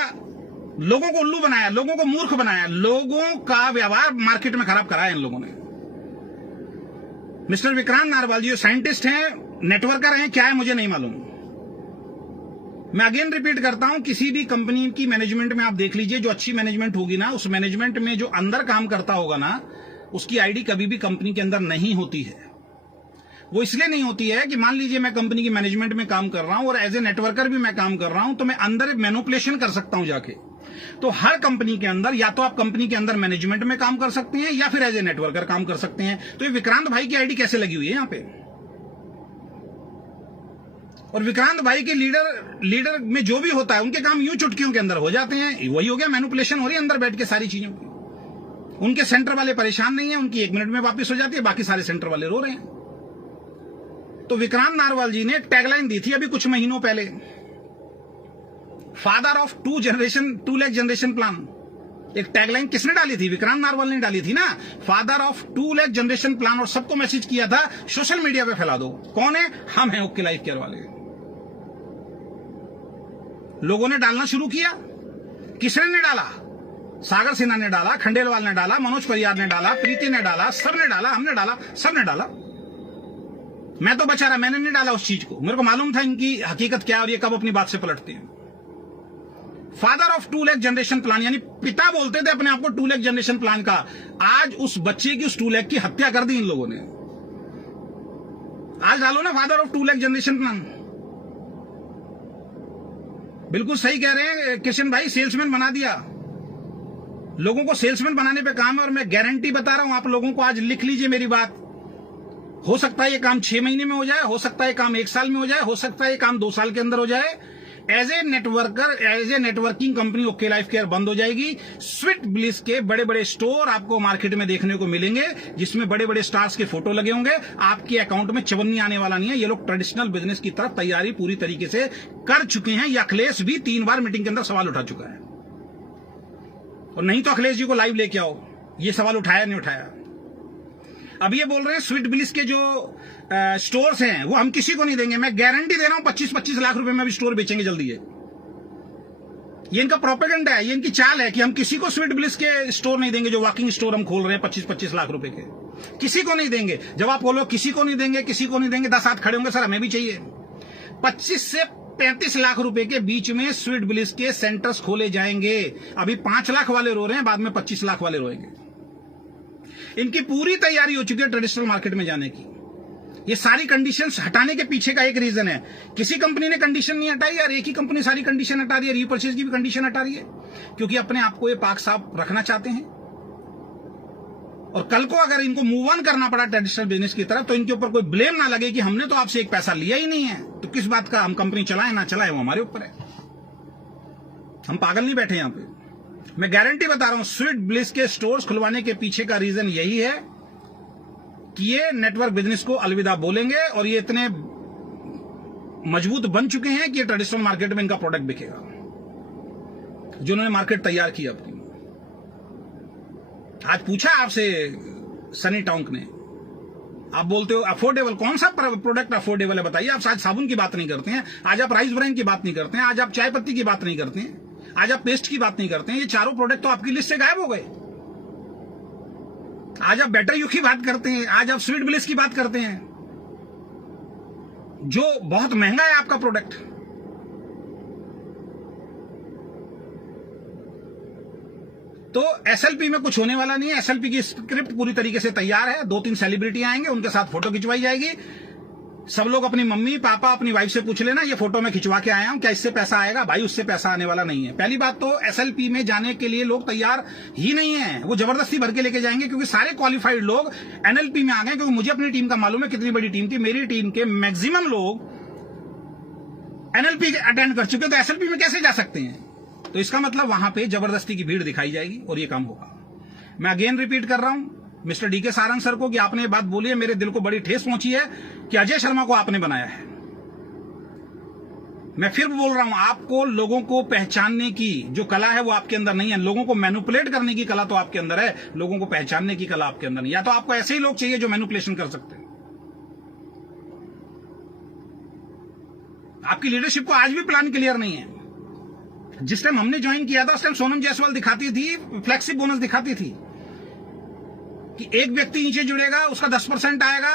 लोगों को उल्लू बनाया, लोगों को मूर्ख बनाया, लोगों का व्यवहार मार्केट में खराब कराया इन लोगों ने। मिस्टर विक्रांत नारवाल जी जो साइंटिस्ट हैं, नेटवर्कर हैं, क्या है मुझे नहीं मालूम। मैं अगेन रिपीट करता हूं, किसी भी कंपनी की मैनेजमेंट में आप देख लीजिए, जो अच्छी मैनेजमेंट होगी ना, उस मैनेजमेंट में जो अंदर काम करता होगा ना, उसकी आईडी कभी भी कंपनी के अंदर नहीं होती है। वो इसलिए नहीं होती है कि मान लीजिए मैं कंपनी की मैनेजमेंट में काम कर रहा हूं और एज ए नेटवर्कर भी मैं काम कर रहा हूं, तो मैं अंदर मैनिपुलेशन कर सकता हूं जाके। तो हर कंपनी के अंदर या तो आप कंपनी के अंदर मैनेजमेंट में काम कर सकते हैं या फिर एज ए नेटवर्कर काम कर सकते हैं। तो ये विक्रांत भाई की आईडी कैसे लगी हुई है यहां पे? और विक्रांत भाई के लीडर में जो भी होता है, उनके काम यूं चुटकियों के अंदर हो जाते हैं। वही हो गया, मैनिपुलेशन हो रही है अंदर बैठ के सारी चीजों की। उनके सेंटर वाले परेशान नहीं है, उनकी 1 मिनट में वापस हो जाती है, बाकी सारे सेंटर वाले रो रहे हैं। तो विक्रांत नारवाल जी ने एक टैगलाइन दी थी अभी कुछ महीनों पहले, father of 2 lakh generation plan. एक टैगलाइन किसने डाली थी? विक्रांत नारवाल ने डाली थी ना, father of 2 lakh generation plan. और सबको मैसेज किया था सोशल मीडिया पे फैला दो। कौन है? हम हैं ओके लाइफ केयर वाले। लोगों ने डालना शुरू किया। किसने ने डाला? सागर सिन्हा ने डाला, खंडेलवाल ने डाला, मनोज परियार ने डाला, प्रीति ने डाला, सबने डाला, हमने डाला, सबने डाला। मैं तो बचा रहा, मैंने नहीं डाला उस चीज को। मेरे को मालूम था इनकी हकीकत क्या है और ये कब अपनी बात से पलटते हैं। Father of 2 lakh generation plan, यानी पिता बोलते थे अपने आप को 2 लाख जनरेशन प्लान का। आज उस बच्चे की, उस 2 लाख की हत्या कर दी इन लोगों ने। आज डालो ना father of 2 lakh generation plan. बिल्कुल सही कह रहे हैं किशन भाई, सेल्समैन बना दिया। लोगों को सेल्समैन बनाने पे काम है। और मैं गारंटी बता रहा हूं आप लोगों को, आज लिख लीजिए मेरी बात। हो सकता है ये काम 6 महीने में हो जाए, हो सकता है काम 1 साल में हो जाए, हो सकता है ये काम 2 साल के अंदर हो जाए। As a networker, as a networking company OK Life Care बंद हो जाएगी। स्वीट ब्लिस के बड़े बड़े स्टोर आपको मार्केट में देखने को मिलेंगे, जिसमें बड़े बड़े स्टार्स के फोटो लगे होंगे। आपके अकाउंट में चवन्नी आने वाला नहीं है। ये लोग ट्रेडिशनल बिजनेस की तरफ तैयारी पूरी तरीके से कर चुके हैं। ये अखिलेश भी 3 बार मीटिंग के अंदर सवाल उठा चुका है। और नहीं तो अखिलेश जी को लाइव लेके आओ, ये सवाल उठाया नहीं उठाया। अब ये बोल रहे हैं स्वीट ब्लिस के जो स्टोर्स हैं वो हम किसी को नहीं देंगे। मैं गारंटी दे रहा हूं 25-25 लाख रुपए में भी स्टोर बेचेंगे जल्दी। ये इनका प्रोपेगेंडा है, ये इनकी चाल है कि हम किसी को स्वीट ब्लिस के स्टोर नहीं देंगे। जो वॉकिंग स्टोर हम खोल रहे हैं 25-25 लाख रुपए के, किसी को नहीं देंगे। जब आप बोलो किसी को नहीं देंगे, किसी को नहीं देंगे, 10 हाथ खड़े होंगे, सर हमें भी चाहिए। 25 से 35 लाख रुपए के बीच में स्वीट ब्लिस के सेंटर्स खोले जाएंगे। अभी 5 लाख वाले रो रहे हैं, बाद में 25 लाख वाले रोएंगे। इनकी पूरी तैयारी हो चुकी है ट्रेडिशनल मार्केट में जाने की। ये सारी कंडीशंस हटाने के पीछे का एक रीजन है। किसी कंपनी ने कंडीशन नहीं हटाई यार, एक ही कंपनी सारी कंडीशन हटा रही है। रीपर्चेज की भी कंडीशन हटा रही है, क्योंकि अपने आप को ये पाक साफ रखना चाहते हैं। और कल को अगर इनको मूव ऑन करना पड़ा ट्रेडिशनल बिजनेस की तरफ, तो इनके ऊपर कोई ब्लेम ना लगे कि हमने तो आपसे एक पैसा लिया ही नहीं है, तो किस बात का हम कंपनी चलाएं ना चलाएं, वो हमारे ऊपर है। हम पागल नहीं बैठे यहां पे। मैं गारंटी बता रहा हूं, स्वीट ब्लिस के स्टोर्स खुलवाने के पीछे का रीजन यही है कि ये नेटवर्क बिजनेस को अलविदा बोलेंगे। और ये इतने मजबूत बन चुके हैं कि ये ट्रेडिशनल मार्केट में इनका प्रोडक्ट बिकेगा, जो उन्होंने मार्केट तैयार की अपनी। आज पूछा आपसे सनी टोंक ने, आप बोलते हो अफोर्डेबल, कौन सा प्रोडक्ट अफोर्डेबल है बताइए। आप आज साबुन की बात नहीं करते हैं, आज आप राइस ब्राइन की बात नहीं करते हैं, आज आप चाय पत्ती की बात नहीं करते हैं, आज आप पेस्ट की बात नहीं करते हैं। ये चारों प्रोडक्ट तो आपकी लिस्ट से गायब हो गए। आज आप बेटर यू की बात करते हैं, आज आप स्वीट ब्लिस की बात करते हैं, जो बहुत महंगा है आपका प्रोडक्ट। तो एसएलपी में कुछ होने वाला नहीं है। एसएलपी की स्क्रिप्ट पूरी तरीके से तैयार है। 2-3 सेलिब्रिटी आएंगे, उनके साथ फोटो खिंचवाई जाएगी। सब लोग अपनी मम्मी पापा अपनी वाइफ से पूछ लेना, ये फोटो मैं खिंचवा के आया हूं, क्या इससे पैसा आएगा? भाई उससे पैसा आने वाला नहीं है। पहली बात तो एसएलपी में जाने के लिए लोग तैयार ही नहीं है, वो जबरदस्ती भर के लेके जाएंगे, क्योंकि सारे क्वालिफाइड लोग एनएलपी में आ गए। क्योंकि मुझे अपनी टीम का मालूम है कितनी बड़ी टीम थी। मेरी टीम के मैक्सिमम लोग एनएलपी अटेंड कर चुके, तो एसएलपी में कैसे जा सकते हैं? तो इसका मतलब वहां पे जबरदस्ती की भीड़ दिखाई जाएगी और ये काम होगा। मैं अगेन रिपीट कर रहा हूं मिस्टर डीके सारंग सर को कि आपने ये बात बोली है, मेरे दिल को बड़ी ठेस पहुंची है कि अजय शर्मा को आपने बनाया है। मैं फिर बोल रहा हूं, आपको लोगों को पहचानने की जो कला है वो आपके अंदर नहीं है। लोगों को मैनिपुलेट करने की कला तो आपके अंदर है, लोगों को पहचानने की कला आपके अंदर नहीं। या तो आपको ऐसे ही लोग चाहिए जो मैनिपुलेशन कर सकते हैं। आपकी लीडरशिप को आज भी प्लान क्लियर नहीं है। जिस टाइम हमने ज्वाइन किया था उस टाइम सोनम जायसवाल दिखाती थी, फ्लेक्सी बोनस दिखाती थी कि एक व्यक्ति नीचे जुड़ेगा, उसका 10% आएगा,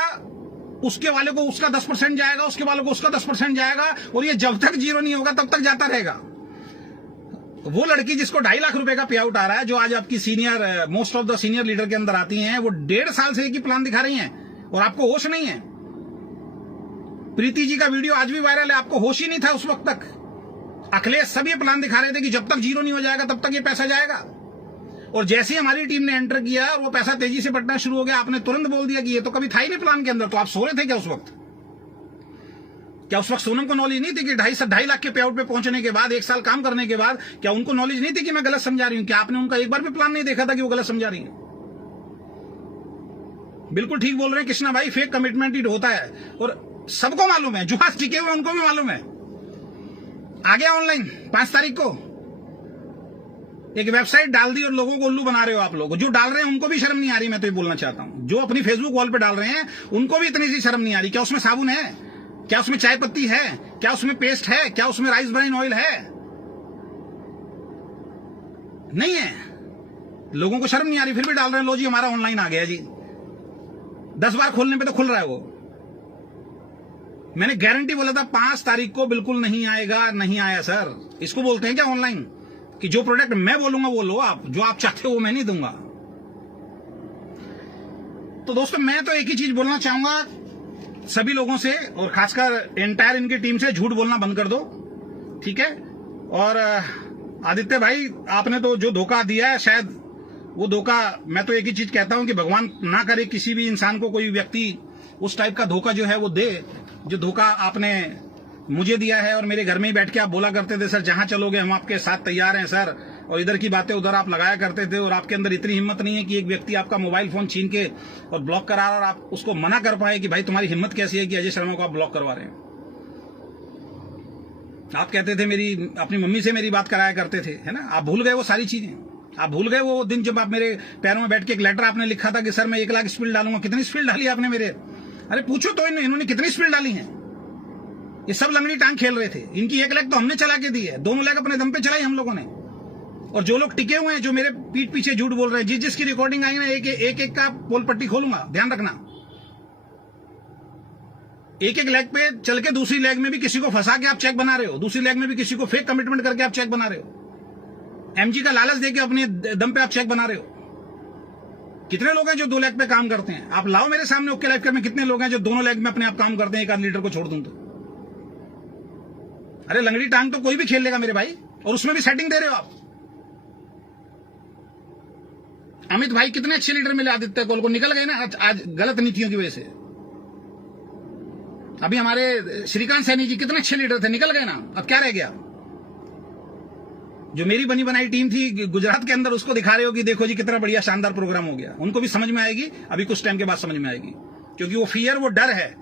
उसके वाले को उसका 10% जाएगा, उसके वाले को उसका 10% जाएगा, और ये जब तक जीरो नहीं होगा तब तक जाता रहेगा। वो लड़की जिसको 2.5 लाख रुपए का पे आउट आ रहा है, जो आज आपकी senior, most of the senior leader के अंदर आती हैं, वो 1.5 साल से एक ही प्लान दिखा रही हैं और आपको होश नहीं है। प्रीति जी का वीडियो आज भी वायरल है, आपको होश ही नहीं था उस वक्त तक। अखिलेश सब ये प्लान दिखा रहे थे कि जब तक जीरो नहीं हो जाएगा तब तक ये पैसा जाएगा, और जैसे ही हमारी टीम ने एंटर किया और वो पैसा तेजी से बढ़ना शुरू हो गया, आपने तुरंत बोल दिया कि ये तो कभी था ही नहीं प्लान के अंदर। तो आप सो रहे थे क्या उस वक्त? क्या उस वक्त सोनम को नॉलेज नहीं थी कि 2.5 लाख के पे आउट पे पहुंचने के बाद, 1 साल काम करने के बाद, क्या उनको नॉलेज नहीं थी कि मैं गलत समझा रही हूं? क्या आपने उनका एक बार भी प्लान नहीं देखा था कि वो गलत समझा रही है? बिल्कुल ठीक बोल रहे हैं कृष्णा भाई, फेक कमिटमेंट ही होता है और सबको मालूम है, जो आज टिके हुए उनको भी मालूम है। आ गया ऑनलाइन 5 तारीख को एक वेबसाइट डाल दी और लोगों को उल्लू बना रहे हो आप लोग। जो डाल रहे हैं उनको भी शर्म नहीं आ रही, मैं तो ये बोलना चाहता हूं। जो अपनी फेसबुक वॉल पे डाल रहे हैं उनको भी इतनी सी शर्म नहीं आ रही। क्या उसमें साबुन है? क्या उसमें चाय पत्ती है? क्या उसमें पेस्ट है? क्या उसमें राइस ब्राइन ऑयल है? नहीं है। लोगों को शर्म नहीं आ रही, फिर भी डाल रहे हैं, लो जी हमारा ऑनलाइन आ गया जी। 10 बार खोलने पे तो खुल रहा है वो। मैंने गारंटी बोला था 5 तारीख को बिल्कुल नहीं आएगा, नहीं आया सर। इसको बोलते हैं क्या ऑनलाइन, कि जो प्रोडक्ट मैं बोलूंगा वो लो आप, जो आप चाहते हो वो मैं नहीं दूंगा। तो दोस्तों मैं तो एक ही चीज बोलना चाहूंगा सभी लोगों से, और खासकर एंटायर इनकी टीम से, झूठ बोलना बंद कर दो, ठीक है? और आदित्य भाई आपने तो जो धोखा दिया है, शायद वो धोखा, मैं तो एक ही चीज कहता हूं कि भगवान ना करे किसी भी इंसान को, कोई व्यक्ति उस टाइप का धोखा जो है वो दे, जो धोखा आपने मुझे दिया है। और मेरे घर में ही बैठ के आप बोला करते थे, सर जहां चलोगे हम आपके साथ तैयार हैं सर, और इधर की बातें उधर आप लगाया करते थे। और आपके अंदर इतनी हिम्मत नहीं है कि एक व्यक्ति आपका मोबाइल फोन छीन के और ब्लॉक करा रहा और आप उसको मना कर पाए कि भाई तुम्हारी हिम्मत कैसी है कि अजय शर्मा को आप ब्लॉक करवा रहे हैं। आप कहते थे मेरी अपनी मम्मी से मेरी बात कराया करते थे, है ना? आप भूल गए वो सारी चीजें। आप भूल गए वो दिन जब आप मेरे पैरों में बैठ के एक लेटर आपने लिखा था कि सर मैं 1 लाख स्पीड डालूंगा। कितनी स्पीड डाली आपने मेरे? अरे पूछो तो इन्होंने कितनी स्पीड डाली है? ये सब लंगड़ी टांग खेल रहे थे। इनकी 1 लाख तो हमने चला के दी है, 2 लाख अपने दम पे चलाई हम लोगों ने। और जो लोग टिके हुए हैं, जो मेरे पीठ पीछे झूठ बोल रहे हैं, जिसकी रिकॉर्डिंग आई ना, एक का पोल पट्टी खोलूंगा, ध्यान रखना। एक लेग पे चल के दूसरी लेग में भी किसी को फंसा के आप चेक बना रहे हो, दूसरी लेग में भी किसी को फेक कमिटमेंट करके आप चेक बना रहे हो, एमजी का लालच देके अपने दम पे आप चेक बना रहे हो। कितने लोग हैं जो 2 लेग पे काम करते हैं? आप लाओ मेरे सामने ओके लाइफ में कितने लोग हैं जो दोनों लेग में अपने आप काम करते हैं, एक आध लीडर को छोड़ दूं तो। अरे लंगड़ी टांग तो कोई भी खेल लेगा मेरे भाई, और उसमें भी सेटिंग दे रहे हो आप। अमित भाई कितने अच्छे लीडर मिले आदित्य कोल को, निकल गए ना आज गलत नीतियों की वजह से। अभी हमारे श्रीकांत सैनी जी कितने अच्छे लीडर थे, निकल गए ना। अब क्या रह गया? जो मेरी बनी बनाई टीम थी गुजरात के अंदर, उसको दिखा रहे हो कि देखो जी कितना बढ़िया शानदार प्रोग्राम हो गया। उनको भी समझ में आएगी, अभी कुछ टाइम के बाद समझ में आएगी, क्योंकि वो फियर, वो डर है,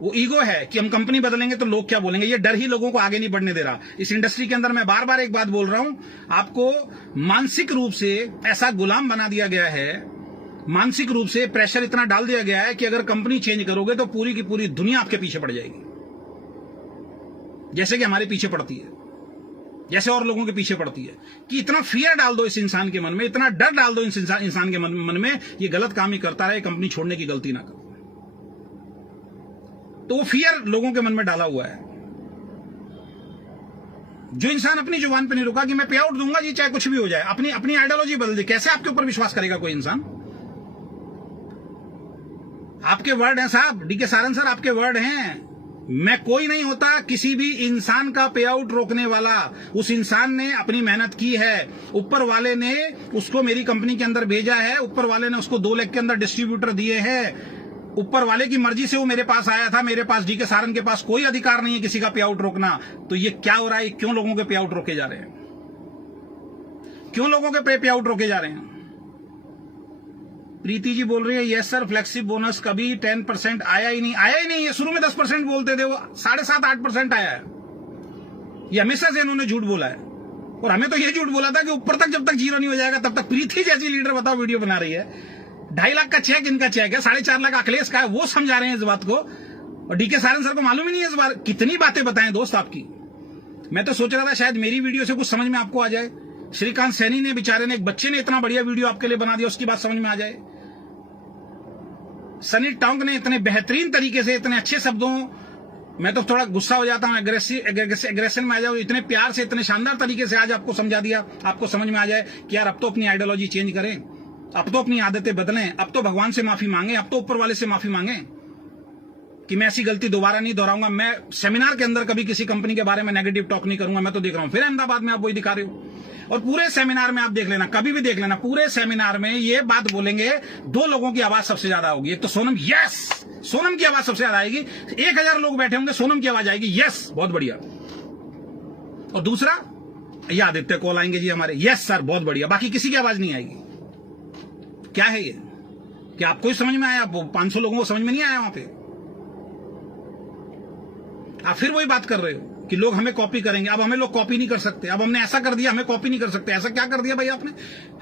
वो ईगो है कि हम कंपनी बदलेंगे तो लोग क्या बोलेंगे। ये डर ही लोगों को आगे नहीं बढ़ने दे रहा। इस इंडस्ट्री के अंदर मैं बार बार एक बात बोल रहा हूं, आपको मानसिक रूप से ऐसा गुलाम बना दिया गया है, मानसिक रूप से प्रेशर इतना डाल दिया गया है कि अगर कंपनी चेंज करोगे तो पूरी की पूरी दुनिया आपके पीछे पड़ जाएगी, जैसे कि हमारे पीछे पड़ती है, जैसे और लोगों के पीछे पड़ती है। कि इतना फियर डाल दो इस इंसान के मन में, इतना डर डाल दो इस इंसान के मन में, ये गलत काम ही करता रहे, कंपनी छोड़ने की गलती ना करो। तो वो फियर लोगों के मन में डाला हुआ है। जो इंसान अपनी जुबान पे नहीं रुका कि मैं पे आउट दूंगा जी चाहे कुछ भी हो जाए, अपनी आइडियोलॉजी बदल दे, कैसे आपके ऊपर विश्वास करेगा कोई इंसान? आपके वर्ड हैं साहब, डीके सारन सर, आपके वर्ड हैं। मैं कोई नहीं होता किसी भी इंसान का पे आउट रोकने वाला। उस इंसान ने अपनी मेहनत की है, ऊपर वाले ने उसको मेरी कंपनी के अंदर भेजा है, ऊपर वाले ने उसको 2 लाख के अंदर डिस्ट्रीब्यूटर दिए हैं, ऊपर वाले की मर्जी से वो मेरे पास आया था। मेरे पास, डीके सारन के पास कोई अधिकार नहीं है किसी का पे आउट रोकना। तो ये क्या हो रहा है? क्यों लोगों के पे आउट रोके जा रहे हैं? क्यों लोगों के पे आउट रोके जा रहे हैं? प्रीति जी बोल रही है यस सर, फ्लेक्सी बोनस कभी 10% आया ही नहीं। ये शुरू में 10% बोलते थे, वो 7.5-8% आया है। ये हमेशा से इन्होंने झूठ बोला है, और हमें तो ये झूठ बोला था कि ऊपर तक जब तक जीरो नहीं हो जाएगा तब तक। प्रीति जैसी लीडर बताओ वीडियो बना रही है, 2.5 लाख का चेक इनका चेक है, 4.5 लाख अखिलेश का है, वो समझा रहे हैं इस बात को, और डीके सारन सर को मालूम ही नहीं है इस बार। कितनी बातें बताएं दोस्त आपकी, मैं तो सोच रहा था शायद मेरी वीडियो से कुछ समझ में आपको आ जाए। श्रीकांत सैनी ने बेचारे ने, एक बच्चे ने इतना बढ़िया वीडियो आपके लिए बना दिया, उसकी बात समझ में आ जाए। सनी टोंक ने इतने बेहतरीन तरीके से, इतने अच्छे शब्दों, मैं तो थोड़ा गुस्सा हो जाता हूं, एग्रेशन में आ जाओ, इतने प्यार से, इतने शानदार तरीके से आज आपको समझा दिया, आपको समझ में आ जाए कि यार अब तो अपनी आइडियोलॉजी चेंज करें, अब तो अपनी आदतें बदलें, अब तो भगवान से माफी मांगे, अब तो ऊपर वाले से माफी मांगे कि मैं ऐसी गलती दोबारा नहीं दोहराऊंगा। मैं सेमिनार के अंदर कभी किसी कंपनी के बारे में नेगेटिव टॉक नहीं करूंगा। मैं तो देख रहा हूं फिर अहमदाबाद में आप वही दिखा रहे हो, और पूरे सेमिनार में आप देख लेना, कभी भी देख लेना, पूरे सेमिनार में ये बात बोलेंगे, दो लोगों की आवाज सबसे ज्यादा होगी। एक तो सोनम, यस, सोनम की आवाज सबसे ज्यादा आएगी। 1000 लोग बैठे होंगे, सोनम की आवाज आएगी, यस, बहुत बढ़िया। और दूसरा, ये आदित्य कॉल आएंगे जी हमारे, यस सर, बहुत बढ़िया। बाकी किसी की आवाज नहीं आएगी। क्या है ये? क्या आपको ही समझ में आया? 500 लोगों को समझ में नहीं आया वहां पे? आप फिर वही बात कर रहे हो कि लोग हमें कॉपी करेंगे। अब हमें लोग कॉपी नहीं कर सकते, अब हमने ऐसा कर दिया, हमें कॉपी नहीं कर सकते। ऐसा क्या कर दिया भाई आपने?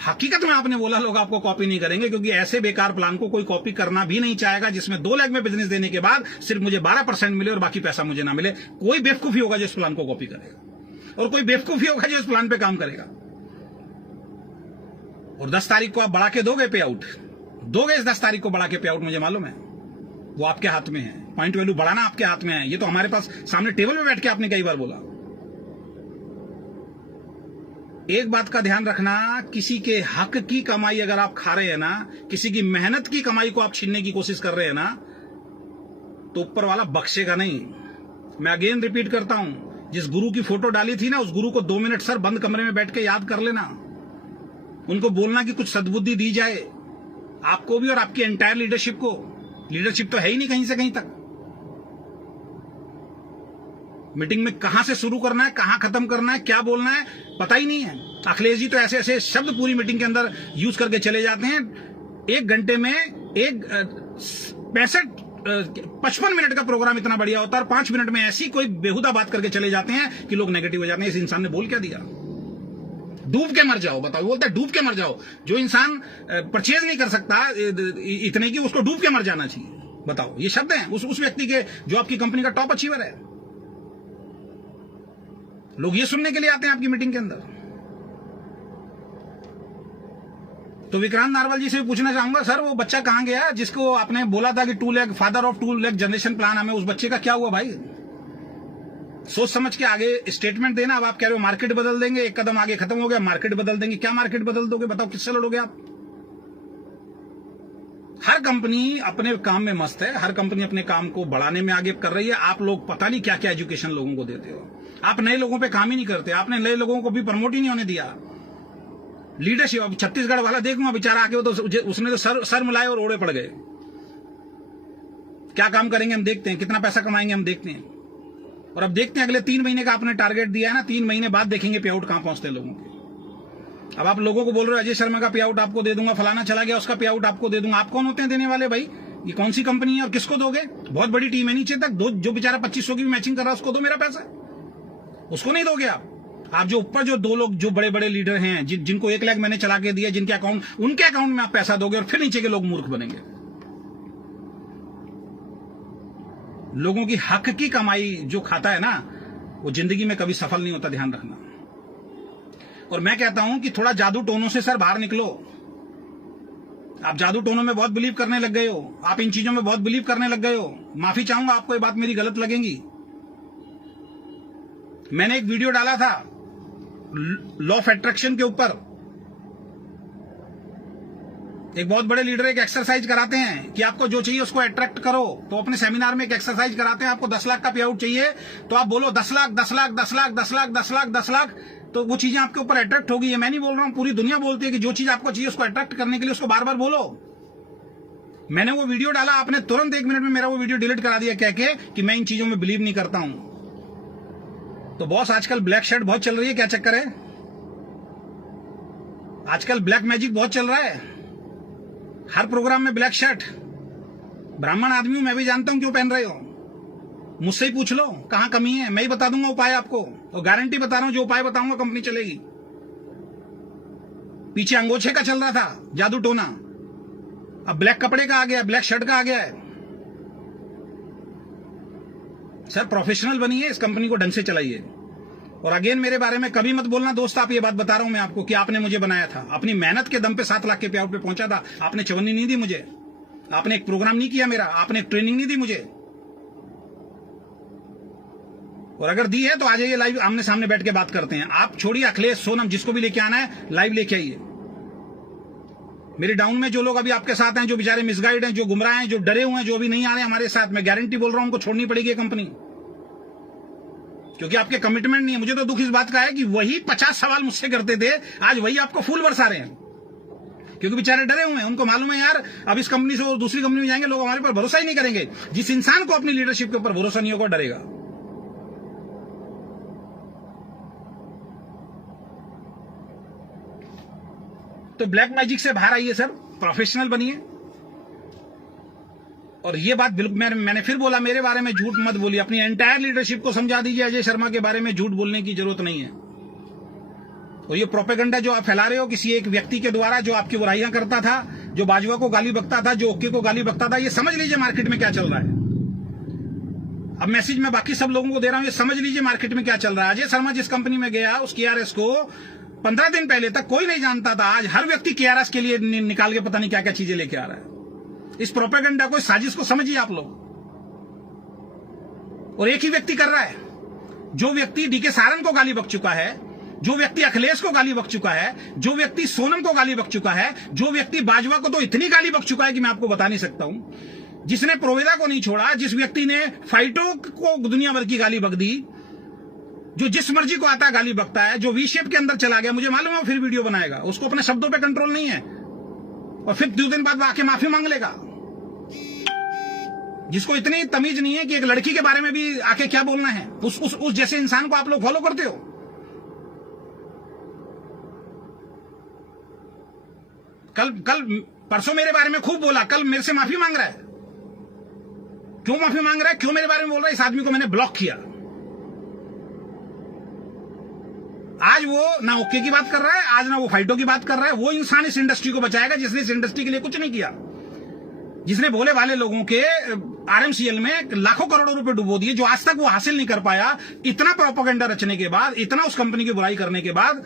हकीकत में आपने बोला लोग आपको कॉपी नहीं करेंगे, क्योंकि ऐसे बेकार प्लान को कोई कॉपी करना भी नहीं चाहेगा जिसमें 2 लाख में बिजनेस देने के बाद सिर्फ मुझे 12% मिले और बाकी पैसा मुझे ना मिले। कोई बेवकूफी होगा जो इस प्लान को कॉपी करेगा, और कोई बेवकूफी होगा जो इस प्लान पे काम करेगा। और 10 तारीख को आप बढ़ा के दोगे पे आउट, दोगे इस 10 तारीख को बढ़ा के पे आउट, मुझे मालूम है, वो आपके हाथ में है। पॉइंट वैल्यू बढ़ाना आपके हाथ में है। ये तो हमारे पास सामने टेबल पे बैठ के आपने कई बार बोला। एक बात का ध्यान रखना, किसी के हक की कमाई अगर आप खा रहे हैं ना, किसी की मेहनत की कमाई को आप छीनने की कोशिश कर रहे हैं ना, तो ऊपर वाला बख्शेगा नहीं। मैं अगेन रिपीट करता हूं, जिस गुरु की फोटो डाली थी ना, उस गुरु को 2 मिनट सर बंद कमरे में बैठ के याद कर लेना। उनको बोलना कि कुछ सद्बुद्धि दी जाए आपको भी और आपकी एंटायर लीडरशिप को। लीडरशिप तो है ही नहीं कहीं से कहीं तक। मीटिंग में कहां से शुरू करना है, कहां खत्म करना है, क्या बोलना है, पता ही नहीं है। अखिलेश जी तो ऐसे ऐसे शब्द पूरी मीटिंग के अंदर यूज करके चले जाते हैं। 1 घंटे में 55 मिनट का प्रोग्राम इतना बढ़िया होता है, और 5 मिनट में ऐसी कोई बेहुदा बात करके चले जाते हैं कि लोग नेगेटिव हो जाते हैं। इस इंसान ने बोल क्या दिया? डूब के मर जाओ। बताओ, बोलता है डूब के मर जाओ। जो इंसान परचेज नहीं कर सकता इतने की, उसको डूब के मर जाना चाहिए। बताओ, ये शब्द हैं उस व्यक्ति के जो आपकी कंपनी का टॉप अचीवर है। लोग ये सुनने के लिए आते हैं आपकी मीटिंग के अंदर। तो विक्रांत नारवल जी से भी पूछना चाहूंगा, सर वो बच्चा कहां गया जिसको आपने बोला था कि 2 lakh, father of 2 lakh generation plan हमें, उस बच्चे का क्या हुआ भाई? सोच समझ के आगे स्टेटमेंट देना। अब आप कह रहे हो मार्केट बदल देंगे, 1 कदम आगे खत्म हो गया, मार्केट बदल देंगे। क्या मार्केट बदल दोगे? बताओ, किससे लड़ोगे आप? हर कंपनी अपने काम में मस्त है, हर कंपनी अपने काम को बढ़ाने में आगे कर रही है। आप लोग पता नहीं क्या क्या एजुकेशन लोगों को देते हो। आप नए लोगों पे काम ही नहीं करते, आपने नए लोगों को भी प्रमोट ही नहीं होने दिया। लीडरशिप, अब छत्तीसगढ़ वाला देखूंगा बेचारा आके, वो तो उसने तो सर मुलाए और ओढ़े पड़ गए। क्या काम करेंगे हम देखते हैं, कितना पैसा कमाएंगे हम देखते हैं। और अब देखते हैं अगले 3 महीने का आपने टारगेट दिया है ना, 3 महीने बाद देखेंगे पे आउट कहां पहुंचते हैं लोगों के। अब आप लोगों को बोल रहे हो अजय शर्मा का पे आउट आपको दे दूंगा, फलाना चला गया उसका पे आउट आपको दे दूंगा। आप कौन होते हैं देने वाले भाई? ये कौन सी कंपनी है और किसको दोगे? बहुत बड़ी टीम है नीचे तक, जो बेचारा 2500 की भी मैचिंग कर रहा है उसको दो मेरा पैसा, उसको नहीं दोगे आप जो ऊपर जो 2 लोग जो बड़े बड़े लीडर हैं, जिनको 1 लाख मैंने चला के दिया, जिनके अकाउंट, उनके अकाउंट में आप पैसा दोगे, और फिर नीचे के लोग मूर्ख बनेंगे। लोगों की हक की कमाई जो खाता है ना, वो जिंदगी में कभी सफल नहीं होता, ध्यान रखना। और मैं कहता हूं कि थोड़ा जादू टोनों से सर बाहर निकलो। आप जादू टोनों में बहुत बिलीव करने लग गए हो, आप इन चीजों में बहुत बिलीव करने लग गए हो। माफी चाहूंगा, आपको ये बात मेरी गलत लगेगी। मैंने एक वीडियो डाला था लॉ ऑफ अट्रैक्शन के ऊपर। एक बहुत बड़े लीडर एक एक्सरसाइज कराते हैं कि आपको जो चाहिए उसको अट्रैक्ट करो। तो अपने सेमिनार में एक एक्सरसाइज कराते हैं, आपको 10 लाख का पे आउट चाहिए तो आप बोलो 10 लाख 10 लाख 10 लाख 10 लाख 10 लाख 10 लाख, तो वो चीजें आपके ऊपर अट्रैक्ट होगी। मैं नहीं बोल रहा हूं, पूरी दुनिया बोलती है कि जो चीज आपको चाहिए उसको अट्रैक्ट करने के लिए उसको बार बार बोलो। मैंने वो वीडियो डाला, आपने तुरंत 1 मिनट में मेरा वो वीडियो डिलीट करा दिया कह के कि मैं इन चीजों में बिलीव नहीं करता हूं। तो बॉस, आजकल ब्लैक शर्ट बहुत चल रही है, क्या चक्कर है? आजकल ब्लैक मैजिक बहुत चल रहा है, हर प्रोग्राम में ब्लैक शर्ट। ब्राह्मण आदमी हूं, मैं भी जानता हूं क्यों पहन रहे हो। मुझसे ही पूछ लो कहां कमी है, मैं ही बता दूंगा उपाय आपको, और गारंटी बता रहा हूं जो उपाय बताऊंगा कंपनी चलेगी। पीछे अंगोछे का चल रहा था जादू टोना, अब ब्लैक कपड़े का आ गया, ब्लैक शर्ट का आ गया है। सर प्रोफेशनल बनिए, इस कंपनी को ढंग से चलाइए। और अगेन मेरे बारे में कभी मत बोलना दोस्त, आप ये बात बता रहा हूं मैं आपको कि आपने मुझे बनाया था। अपनी मेहनत के दम पे 7 लाख के पे आउट पे पहुंचा था। आपने चवन्नी नहीं दी मुझे, आपने एक प्रोग्राम नहीं किया मेरा, आपने एक ट्रेनिंग नहीं दी मुझे। और अगर दी है तो आ जाइए लाइव, आमने सामने बैठ के बात करते हैं। आप छोड़िए अखिलेश, सोनम, जिसको भी लेके आना है लाइव लेके आइए। मेरे डाउन में जो लोग अभी आपके साथ हैं, जो बेचारे मिसगाइड हैं, जो गुमराह हैं, जो डरे हुए हैं, जो अभी नहीं आ रहे हमारे साथ, मैं गारंटी बोल रहा हूं उनको छोड़नी पड़ेगी कंपनी, क्योंकि आपके कमिटमेंट नहीं है। मुझे तो दुख इस बात का है कि वही 50 सवाल मुझसे करते थे, आज वही आपको फूल बरसा रहे हैं, क्योंकि बेचारे डरे हुए हैं। उनको मालूम है यार अब इस कंपनी से और दूसरी कंपनी में जाएंगे, लोग हमारे पर भरोसा ही नहीं करेंगे। जिस इंसान को अपनी लीडरशिप के ऊपर भरोसा नहीं होगा डरेगा। तो ब्लैक मैजिक से बाहर आइए सर, प्रोफेशनल बनिए। और ये बात बिल्कुल मैंने फिर बोला, मेरे बारे में झूठ मत बोलिए, अपनी एंटायर लीडरशिप को समझा दीजिए अजय शर्मा के बारे में झूठ बोलने की जरूरत नहीं है। और ये प्रोपेगेंडा जो आप फैला रहे हो किसी एक व्यक्ति के द्वारा, जो आपकी बुराइयां करता था, जो बाजवा को गाली बकता था, जो ओके को गाली बकता था, ये समझ लीजिए मार्केट में क्या चल रहा है। अब मैसेज मैं बाकी सब लोगों को दे रहा हूं, ये समझ लीजिए मार्केट में क्या चल रहा है। अजय शर्मा जिस कंपनी में गया, उस केआरएस को 15 दिन पहले तक कोई नहीं जानता था। आज हर व्यक्ति केआरएस के लिए निकाल के पता नहीं क्या क्या चीजें लेके आ रहा है। इस प्रोपेगेंडा को, साजिश को समझिए आप लोग। और एक ही व्यक्ति कर रहा है। जो व्यक्ति डीके सारन को गाली बक चुका है, जो व्यक्ति अखिलेश को गाली बक चुका है, जो व्यक्ति सोनम को गाली बक चुका है, जो व्यक्ति बाजवा को तो इतनी गाली बक चुका है कि मैं आपको बता नहीं सकता हूं, जिसने प्रोवेदा को नहीं छोड़ा, जिस व्यक्ति ने फाइटो को दुनिया भर की गाली बक दी, जो जिस मर्जी को आता गाली बकता है, जो वी शेप के अंदर चला गया, मुझे मालूम है फिर वीडियो बनाएगा, उसको अपने शब्दों पे कंट्रोल नहीं है, और फिर 2 दिन बाद आके माफी मांग लेगा। जिसको इतनी तमीज नहीं है कि एक लड़की के बारे में भी आके क्या बोलना है, उस जैसे इंसान को आप लोग फॉलो करते हो। कल परसों मेरे बारे में खूब बोला, कल मेरे से माफी मांग रहा है। क्यों माफी मांग रहा है, क्यों मेरे बारे में बोल रहा है? इस आदमी को मैंने ब्लॉक किया। आज वो ना ओके की बात कर रहा है, आज ना वो फाइटो की बात कर रहा है। वो इंसान इस इंडस्ट्री को बचाएगा जिसने इस इंडस्ट्री के लिए कुछ नहीं किया, जिसने भोले भाले लोगों के आरएमसीएल में लाखों करोड़ों रुपए डुबो दिए, जो आज तक वो हासिल नहीं कर पाया। इतना प्रोपेगेंडा रचने के बाद, इतना उस कंपनी की बुराई करने के बाद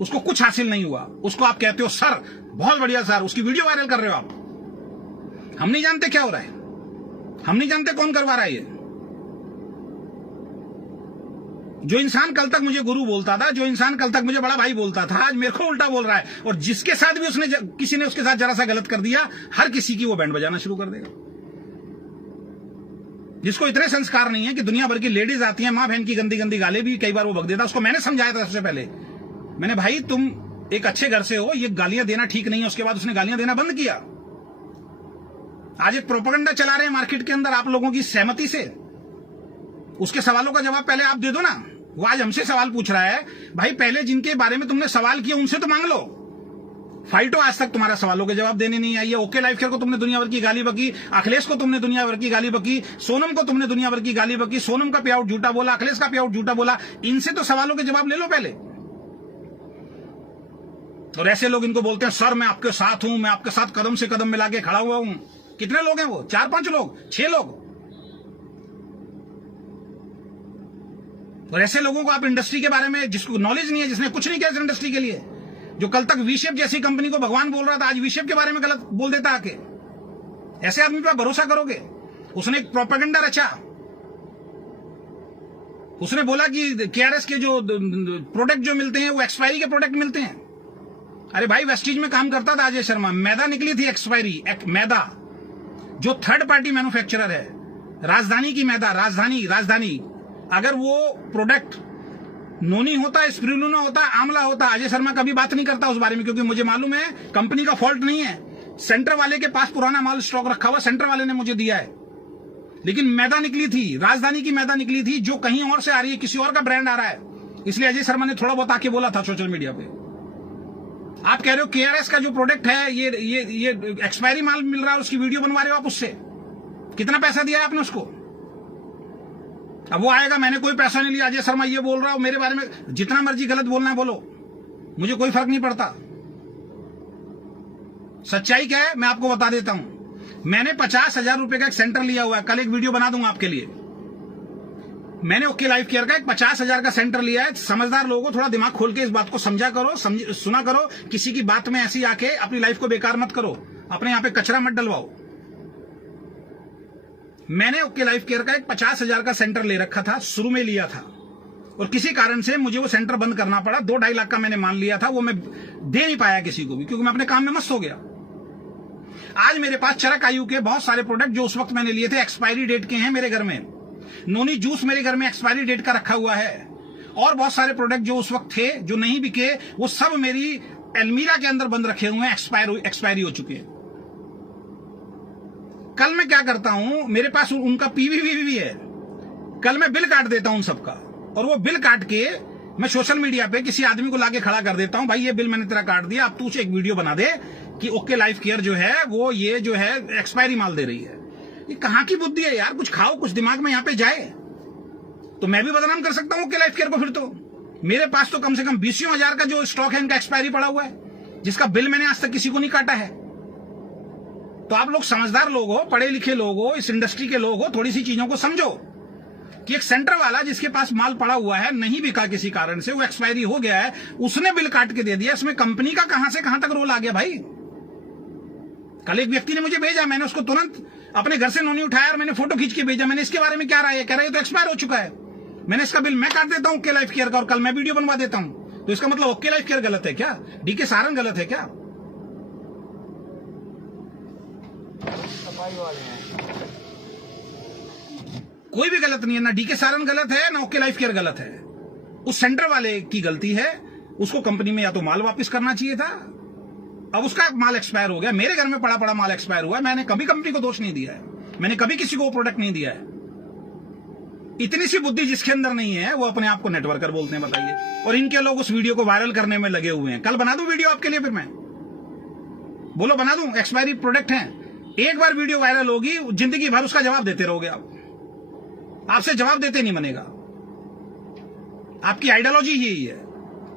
उसको कुछ हासिल नहीं हुआ। उसको आप कहते हो सर बहुत बढ़िया सर, उसकी वीडियो वायरल कर रहे हो आप। हम नहीं जानते क्या हो रहा है, हम नहीं जानते कौन करवा रहा है ये। जो इंसान कल तक मुझे गुरु बोलता था, जो इंसान कल तक मुझे बड़ा भाई बोलता था, आज मेरे को उल्टा बोल रहा है। और जिसके साथ भी उसने किसी ने उसके साथ जरा सा गलत कर दिया, हर किसी की वो बैंड बजाना शुरू कर देगा। जिसको इतने संस्कार नहीं है कि दुनिया भर की लेडीज आती हैं, मां बहन की गंदी गंदी गाली भी कई बार वो बक देता। उसको मैंने समझाया था सबसे पहले, मैंने भाई तुम एक अच्छे घर से हो, ये गालियां देना ठीक नहीं है। उसके बाद उसने गालियां देना बंद किया। आज एक प्रोपेगेंडा चला रहे हैं मार्केट के अंदर आप लोगों की सहमति से। उसके सवालों का जवाब पहले आप दे दो ना। वो आज हमसे सवाल पूछ रहा है, भाई पहले जिनके बारे में तुमने सवाल किया उनसे तो मांग लो। फाइटो आज तक तुम्हारा सवालों के जवाब देने नहीं आई है। ओके लाइफ केयर को तुमने दुनिया भर की गाली बकी, अखिलेश को तुमने दुनिया भर की गाली बकी, सोनम को तुमने दुनिया भर की गाली बकी। सोनम का पे आउट झूठा बोला, अखिलेश का पे आउट झूठा बोला। इनसे तो सवालों के जवाब ले लो पहले। और ऐसे लोग इनको बोलते हैं सर मैं आपके साथ हूं, मैं आपके साथ कदम से कदम मिला के खड़ा हुआ हूं। कितने लोग हैं वो? 4-5 लोग, 6 लोग। और ऐसे लोगों को आप इंडस्ट्री के बारे में, जिसको नॉलेज नहीं है, जिसने कुछ नहीं किया इस इंडस्ट्री के लिए, जो कल तक वी शेप जैसी कंपनी को भगवान बोल रहा था, आज वी शेप के बारे में गलत बोल देता आके। ऐसे आदमी पर भरोसा करोगे? उसने एक प्रोपेगेंडा रचा। उसने बोला कि केआरएस के जो प्रोडक्ट जो मिलते हैं वो एक्सपायरी के प्रोडक्ट मिलते हैं। अरे भाई वेस्टीज में काम करता था अजय शर्मा, मैदा निकली थी एक्सपायरी, मैदा जो थर्ड पार्टी मैन्युफैक्चरर है, राजधानी की मैदा, राजधानी अगर वो प्रोडक्ट नोनी होता, स्पिरुलिना होता, आंवला होता, अजय शर्मा कभी बात नहीं करता उस बारे में, क्योंकि मुझे मालूम है कंपनी का फॉल्ट नहीं है। सेंटर वाले के पास पुराना माल स्टॉक रखा हुआ, सेंटर वाले ने मुझे दिया है। लेकिन मैदा निकली थी, राजधानी की मैदा निकली थी, जो कहीं और से आ रही है, किसी और का ब्रांड आ रहा है। इसलिए अजय शर्मा ने थोड़ा बहुत आके बोला था सोशल मीडिया पे। आप कह रहे हो केआरएस का जो प्रोडक्ट है ये एक्सपायरी माल मिल रहा है, उसकी वीडियो बनवा रहे हो आप उससे। कितना पैसा दिया है आपने उसको? अब वो आएगा मैंने कोई पैसा नहीं लिया, अजय शर्मा ये बोल रहा हूं मेरे बारे में। जितना मर्जी गलत बोलना है बोलो, मुझे कोई फर्क नहीं पड़ता। सच्चाई क्या है मैं आपको बता देता हूं। मैंने 50,000 रुपए का एक सेंटर लिया हुआ है, कल एक वीडियो बना दूंगा आपके लिए। मैंने ओके लाइफ केयर का एक 50,000 का सेंटर लिया है। समझदार लोगों, थोड़ा दिमाग खोल के इस बात को समझा करो, सुना करो। किसी की बात में ऐसी आके अपनी लाइफ को बेकार मत करो, अपने यहां पे कचरा मत डलवाओ। मैंने ओके लाइफ केयर का एक 50,000 का सेंटर ले रखा था, शुरू में लिया था, और किसी कारण से मुझे वो सेंटर बंद करना पड़ा। 2-2.5 लाख का मैंने मान लिया था, वो मैं दे नहीं पाया किसी को भी, क्योंकि मैं अपने काम में मस्त हो गया। आज मेरे पास चरक आयु के बहुत सारे प्रोडक्ट जो उस वक्त मैंने लिए थे एक्सपायरी डेट के हैं मेरे घर में। नोनी जूस मेरे घर में एक्सपायरी डेट का रखा हुआ है, और बहुत सारे प्रोडक्ट जो उस वक्त थे जो नहीं बिके, वो सब मेरी अलमीरा के अंदर बंद रखे हुए हैं, एक्सपायरी हो चुके हैं। कल मैं क्या करता हूं, मेरे पास उनका पीवी भी है, कल मैं बिल काट देता हूं सबका, और वो बिल काट के मैं सोशल मीडिया पे किसी आदमी को लाके खड़ा कर देता हूं, भाई ये बिल मैंने तेरा काट दिया, अब तू उसे एक वीडियो बना दे कि ओके लाइफ केयर जो है वो ये जो है एक्सपायरी माल दे रही है। ये कहां की बुद्धि है यार? कुछ खाओ, कुछ दिमाग में यहां पे जाए तो मैं भी बदनाम कर सकता हूं ओके लाइफ केयर को। फिर तो मेरे पास तो कम से कम 20,000 का जो स्टॉक है इनका एक्सपायरी पड़ा हुआ है, जिसका बिल मैंने आज तक किसी को नहीं काटा है। तो आप लोग समझदार लोग हो, पढ़े लिखे लोग हो, इस इंडस्ट्री के लोग हो, थोड़ी सी चीजों को समझो कि एक सेंटर वाला जिसके पास माल पड़ा हुआ है, नहीं बिका किसी कारण से, वो एक्सपायरी हो गया है, उसने बिल काट के दे दिया, इसमें कंपनी का कहां से कहां तक रोल आ गया भाई? कल एक व्यक्ति ने मुझे भेजा, मैंने उसको तुरंत अपने घर से नोनी उठाया और मैंने फोटो खींच के भेजा। मैंने इसके बारे में क्या राय है? कह रहा है तो एक्सपायर हो चुका है, मैंने इसका बिल मैं काट देता हूं ओके लाइफ केयर का, और कल मैं वीडियो बनवा देता हूं। तो इसका मतलब ओके लाइफ केयर गलत है क्या? डीके सारन गलत है क्या? सफाई वाले हैं, कोई भी गलत नहीं है, ना डीके सारन गलत है ना ओके लाइफ केयर गलत है। उस सेंटर वाले की गलती है, उसको कंपनी में या तो माल वापस करना चाहिए था। अब उसका माल एक्सपायर हो गया, मेरे घर में पड़ा माल एक्सपायर हुआ, मैंने कभी कंपनी को दोष नहीं दिया है, मैंने कभी किसी को वो प्रोडक्ट नहीं दिया है। इतनी सी बुद्धि जिसके अंदर नहीं है वो अपने आप को नेटवर्कर बोलते हैं, बताइए। और इनके लोग उस वीडियो को वायरल करने में लगे हुए हैं। कल बना दूं वीडियो आपके लिए, फिर मैं बोलो बना दूं, एक्सपायरी प्रोडक्ट है। एक बार वीडियो वायरल होगी, जिंदगी भर उसका जवाब देते रहोगे आप, आपसे जवाब देते नहीं बनेगा। आपकी आइडियोलॉजी यही है,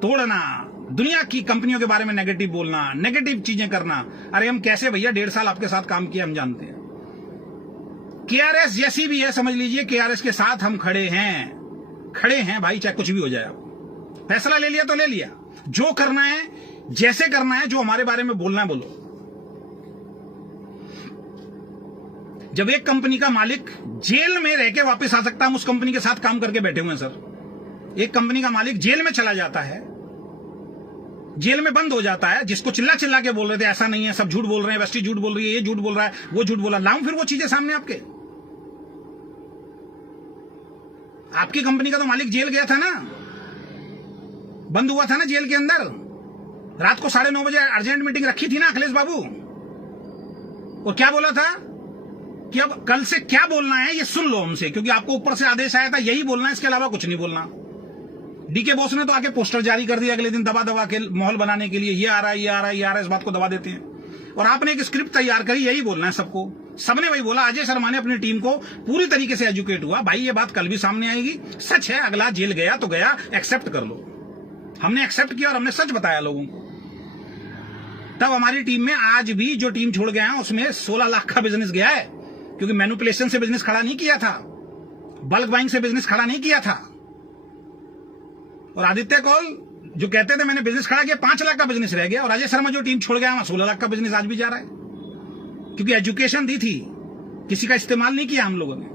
तोड़ना, दुनिया की कंपनियों के बारे में नेगेटिव बोलना, नेगेटिव चीजें करना। अरे हम कैसे भैया 1.5 साल आपके साथ काम किया, हम जानते हैं। केआरएस जैसी भी है, समझ लीजिए केआरएस के साथ हम खड़े हैं भाई, चाहे कुछ भी हो जाए। फैसला ले लिया तो ले लिया, जो करना है जैसे करना है, जो हमारे बारे में बोलना है बोलो। जब एक कंपनी का मालिक जेल में रह के वापस आ सकता है, हम उस कंपनी के साथ काम करके बैठे हुए हैं सर। एक कंपनी का मालिक जेल में चला जाता है, जेल में बंद हो जाता है, जिसको चिल्ला चिल्ला के बोल रहे थे ऐसा नहीं है, सब झूठ बोल रहे हैं, वेस्टी झूठ बोल रही है, ये झूठ बोल रहा है, वो झूठ बोला, लाऊं फिर वो चीजें सामने आपकी कंपनी का तो मालिक जेल गया था ना, बंद हुआ था ना जेल के अंदर। रात को 9:30 बजे अर्जेंट मीटिंग रखी थी ना अखिलेश बाबू, और क्या बोला था कि अब कल से क्या बोलना है ये सुन लो हमसे, क्योंकि आपको ऊपर से आदेश आया था यही बोलना है, इसके अलावा कुछ नहीं बोलना। डीके बॉस ने तो आके पोस्टर जारी कर दिया अगले दिन, दबा के माहौल बनाने के लिए, ये आ रहा है, ये आ रहा है, ये आ रहा है, इस बात को दबा देते हैं। और आपने एक स्क्रिप्ट तैयार करी, यही बोलना है सबको, सबने वही बोला। अजय शर्मा ने अपनी टीम को पूरी तरीके से एजुकेट हुआ, भाई ये बात कल भी सामने आएगी, सच है, अगला जेल गया तो गया, एक्सेप्ट कर लो। हमने एक्सेप्ट किया और हमने सच बताया लोगों को। तब हमारी टीम में आज भी जो टीम छोड़ गया है उसमें 16 लाख का बिजनेस गया है, क्योंकि मैनिपुलेशन से बिजनेस खड़ा नहीं किया था, बल्क बाइंग से बिजनेस खड़ा नहीं किया था। और आदित्य कौल जो कहते थे मैंने बिजनेस खड़ा किया, 5 लाख का बिजनेस रह गया। और अजय शर्मा जो टीम छोड़ गया वहां 16 लाख का बिजनेस आज भी जा रहा है, क्योंकि एजुकेशन दी थी, किसी का इस्तेमाल नहीं किया हम लोगों ने।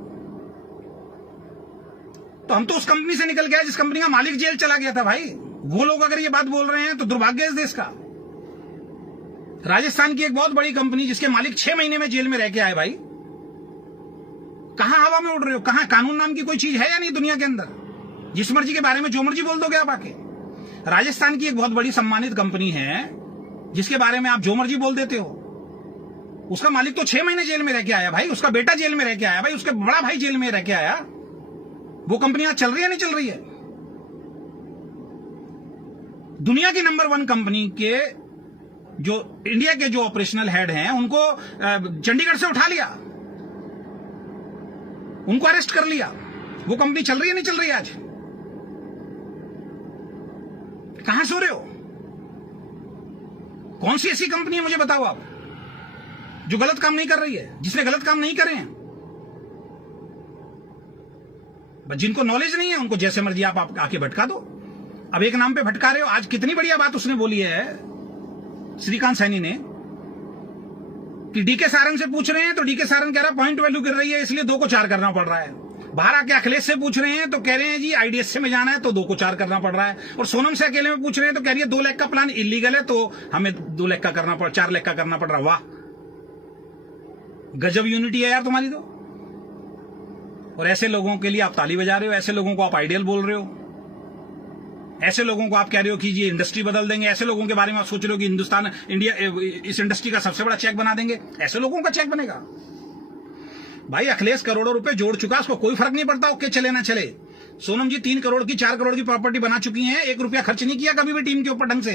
तो हम तो उस कंपनी से निकल गए जिस कंपनी का मालिक जेल चला गया था भाई। वो लोग अगर ये बात बोल रहे हैं तो दुर्भाग्य है इस देश का। राजस्थान की एक बहुत बड़ी कंपनी जिसके मालिक 6 महीने में जेल में रह के आए भाई, कहां हवा में उड़ रहे हो? कहां कानून नाम की कोई चीज है या नहीं दुनिया के अंदर? जिस मर्जी के बारे में जो मर्जी बोल दोगे आप आके। राजस्थान की एक बहुत बड़ी सम्मानित कंपनी है जिसके बारे में आप जो मर्जी बोल देते हो, उसका मालिक तो 6 महीने जेल में रह के आया भाई, उसका बेटा जेल में रह के आया भाई, उसका बड़ा भाई जेल में रह के आया। वो कंपनी आज चल रही है नहीं चल रही है? दुनिया की नंबर 1 कंपनी के जो इंडिया के जो ऑपरेशनल हेड हैं उनको चंडीगढ़ से उठा लिया, उनको अरेस्ट कर लिया। वो कंपनी चल रही है नहीं चल रही है आज? कहां सो रहे हो? कौन सी ऐसी कंपनी है मुझे बताओ आप जो गलत काम नहीं कर रही है, जिसने गलत काम नहीं करे हैं? बस जिनको नॉलेज नहीं है उनको जैसे मर्जी आप आके भटका दो। अब एक नाम पे भटका रहे हो। आज कितनी बढ़िया बात उसने बोली है श्रीकांत सैनी ने कि डीके सारंग से पूछ रहे हैं तो डीके सारंग कह रहा है पॉइंट वैल्यू गिर रही है इसलिए 2 को 4 करना पड़ रहा है। बाहर आके अखिलेश से पूछ रहे हैं तो कह रहे हैं जी आईडीएससी में जाना है तो 2 को 4 करना पड़ रहा है। और सोनम से अकेले में पूछ रहे हैं तो कह रही है 2 लाख का प्लान इलीगल है तो हमें 2 लाख का करना पड़ 4 लाख का करना पड़ रहा। वाह, गजब यूनिटी है यार तुम्हारी तो। और ऐसे लोगों के लिए आप ताली बजा रहे हो, ऐसे लोगों को आप आइडियल बोल रहे हो, ऐसे लोगों को आप कह रहे हो कि ये इंडस्ट्री बदल देंगे, ऐसे लोगों के बारे में आप सोच रहे हो कि हिंदुस्तान इंडिया इस इंडस्ट्री का सबसे बड़ा चेक बना देंगे। ऐसे लोगों का चेक बनेगा? भाई अखिलेश करोड़ों रुपए जोड़ चुका, उसको कोई फर्क नहीं पड़ता ओके चले ना चले। सोनम जी 3 करोड़ की 4 करोड़ की प्रॉपर्टी बना चुकी हैं, 1 रुपया खर्च नहीं किया कभी भी टीम के ऊपर ढंग से,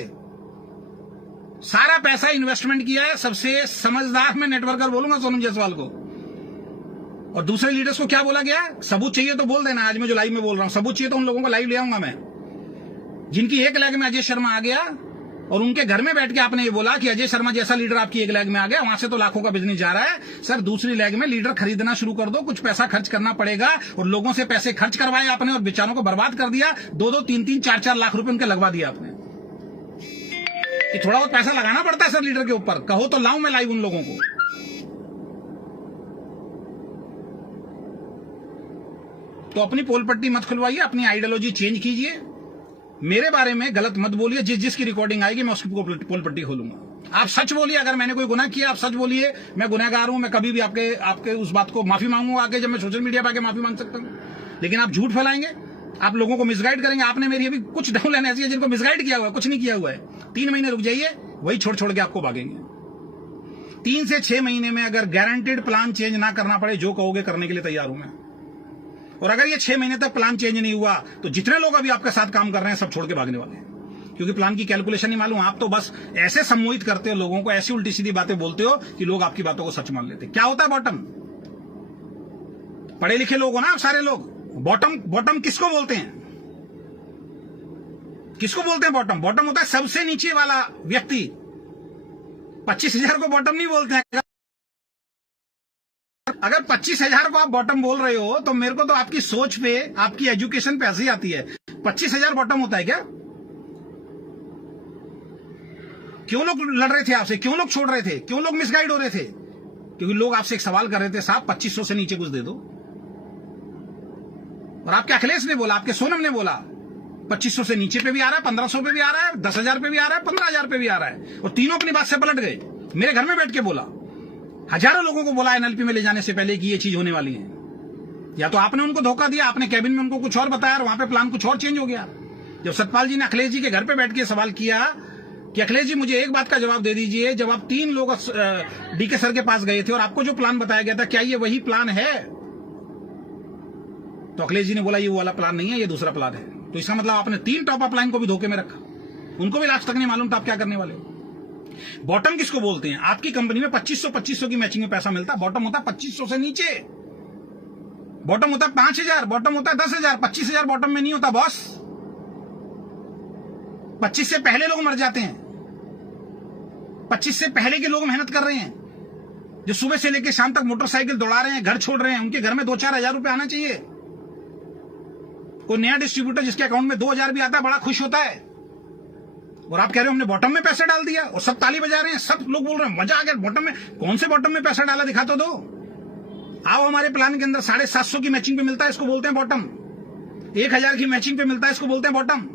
सारा पैसा इन्वेस्टमेंट किया है। सबसे समझदार मैं नेटवर्कर बोलूंगा सोनम जायसवाल को। और दूसरे लीडर्स को क्या बोला गया? सबूत चाहिए तो बोल देना। आज मैं जो लाइव में बोल रहा हूं सबूत चाहिए तो उन लोगों को लाइव ले आऊंगा मैं, जिनकी 1 लाख में अजय शर्मा आ गया और उनके घर में बैठ के आपने ये बोला कि अजय शर्मा जैसा लीडर आपकी 1 लाख में आ गया, वहां से तो लाखों का बिजनेस जा रहा है। सर दूसरी लाख में लीडर खरीदना शुरू कर दो, कुछ पैसा खर्च करना पड़ेगा। और लोगों से पैसे खर्च करवाए आपने और बेचारों को बर्बाद कर दिया। 2-2, 3-3, 4-4 लाख रुपए उनके लगवा दिया आपने। कि थोड़ा बहुत पैसा लगाना पड़ता है सर लीडर के ऊपर। कहो तो लाऊं मैं लाइव उन लोगों को। तो अपनी पोल पट्टी मत खुलवाइए, अपनी आइडियोलॉजी चेंज कीजिए, मेरे बारे में गलत मत बोलिए। जिसकी रिकॉर्डिंग आएगी मैं उसकी पोल पट्टी खोलूंगा। आप सच बोलिए, अगर मैंने कोई गुनाह किया आप सच बोलिए, मैं गुनहगार हूं, मैं कभी भी आपके उस बात को माफी मांगूंगा आगे, जब मैं सोशल मीडिया पर आके माफी मांग सकता हूं। लेकिन आप झूठ फैलाएंगे, आप लोगों को मिसगाइड करेंगे। आपने मेरी अभी कुछ डाउनलाइन ऐसी है जिनको मिसगाइड किया हुआ है, कुछ नहीं किया हुआ है। 3 महीने रुक जाइए, वही छोड़ के आपको भागेंगे। 3 से 6 महीने में अगर गारंटेड प्लान चेंज ना करना पड़े, जो कहोगे करने के लिए तैयार हूं मैं। और अगर ये 6 महीने तक प्लान चेंज नहीं हुआ तो जितने लोग अभी आपके साथ काम कर रहे हैं सब छोड़ के भागने वाले हैं, क्योंकि प्लान की कैलकुलेशन नहीं मालूम। आप तो बस ऐसे सम्मोहित करते हो लोगों को, ऐसी उल्टी सीधी बातें बोलते हो कि लोग आपकी बातों को सच मान लेते। क्या होता है बॉटम? पढ़े लिखे लोग हो ना आप सारे लोग। बॉटम किसको बोलते हैं? किसको बोलते हैं बॉटम? बॉटम होता है सबसे नीचे वाला व्यक्ति। 25,000 को बॉटम नहीं बोलते हैं। अगर 25,000 को आप बॉटम बोल रहे हो तो मेरे को तो आपकी सोच पे, आपकी एजुकेशन पे हंसी आती है। 25,000 बॉटम होता है क्या? क्यों लोग लड़ रहे थे आपसे? क्यों लोग छोड़ रहे थे? क्यों लोग मिसगाइड हो रहे थे? क्योंकि लोग आपसे एक सवाल कर रहे थे, साहब 2500 से नीचे कुछ दे दो। और आपके अखिलेश ने बोला, आपके सोनम ने बोला 2500 से नीचे पे भी आ रहा है, 1500 पे भी आ रहा है, 10,000 पे भी आ रहा है, 15,000 पे भी आ रहा है। और तीनों अपनी बात से पलट गए। मेरे घर में बैठ के बोला, हजारों लोगों को बोला एनएलपी में ले जाने से पहले कि ये चीज होने वाली है। या तो आपने उनको धोखा दिया, आपने कैबिन में उनको कुछ और बताया और वहां पे प्लान कुछ और चेंज हो गया। जब सतपाल जी ने अखिलेश जी के घर पे बैठ के सवाल किया कि अखिलेश जी मुझे एक बात का जवाब दे दीजिए, जब आप 3 लोग डीके सर के पास गए थे और आपको जो प्लान बताया गया था क्या ये वही प्लान है? तो अखिलेश जी ने बोला ये वो वाला प्लान नहीं है, ये दूसरा प्लान है। तो इसका मतलब आपने 3 टॉप अप लाइन को भी धोखे में रखा, उनको भी लास्ट तक नहीं मालूम था आप क्या करने वाले हो। बॉटम किसको बोलते हैं? आपकी कंपनी में 2500 की मैचिंग में पैसा मिलता है, बॉटम होता है 2500 से नीचे। बॉटम होता है 5,000, बॉटम होता है 10,000, 25,000 बॉटम में नहीं होता बॉस। 25 से पहले लोग मर जाते हैं। 25 से पहले के लोग मेहनत कर रहे हैं, जो सुबह से लेकर शाम तक मोटरसाइकिल दौड़ा रहे हैं, घर छोड़ रहे हैं, उनके घर में 2-4 हजार रुपए आना चाहिए। कोई नया डिस्ट्रीब्यूटर जिसके अकाउंट में 2,000 भी आता है बड़ा खुश होता है। और आप कह रहे हो हमने बॉटम में पैसा डाल दिया, और सब ताली बजा रहे हैं, सब लोग बोल रहे हैं मजा आ गया बॉटम में। कौन से बॉटम में पैसा डाला दिखा तो दो। आओ हमारे प्लान के अंदर 750 की मैचिंग पे मिलता है, इसको बोलते हैं बॉटम। 1,000 की मैचिंग पे मिलता है, इसको बोलते हैं बॉटम।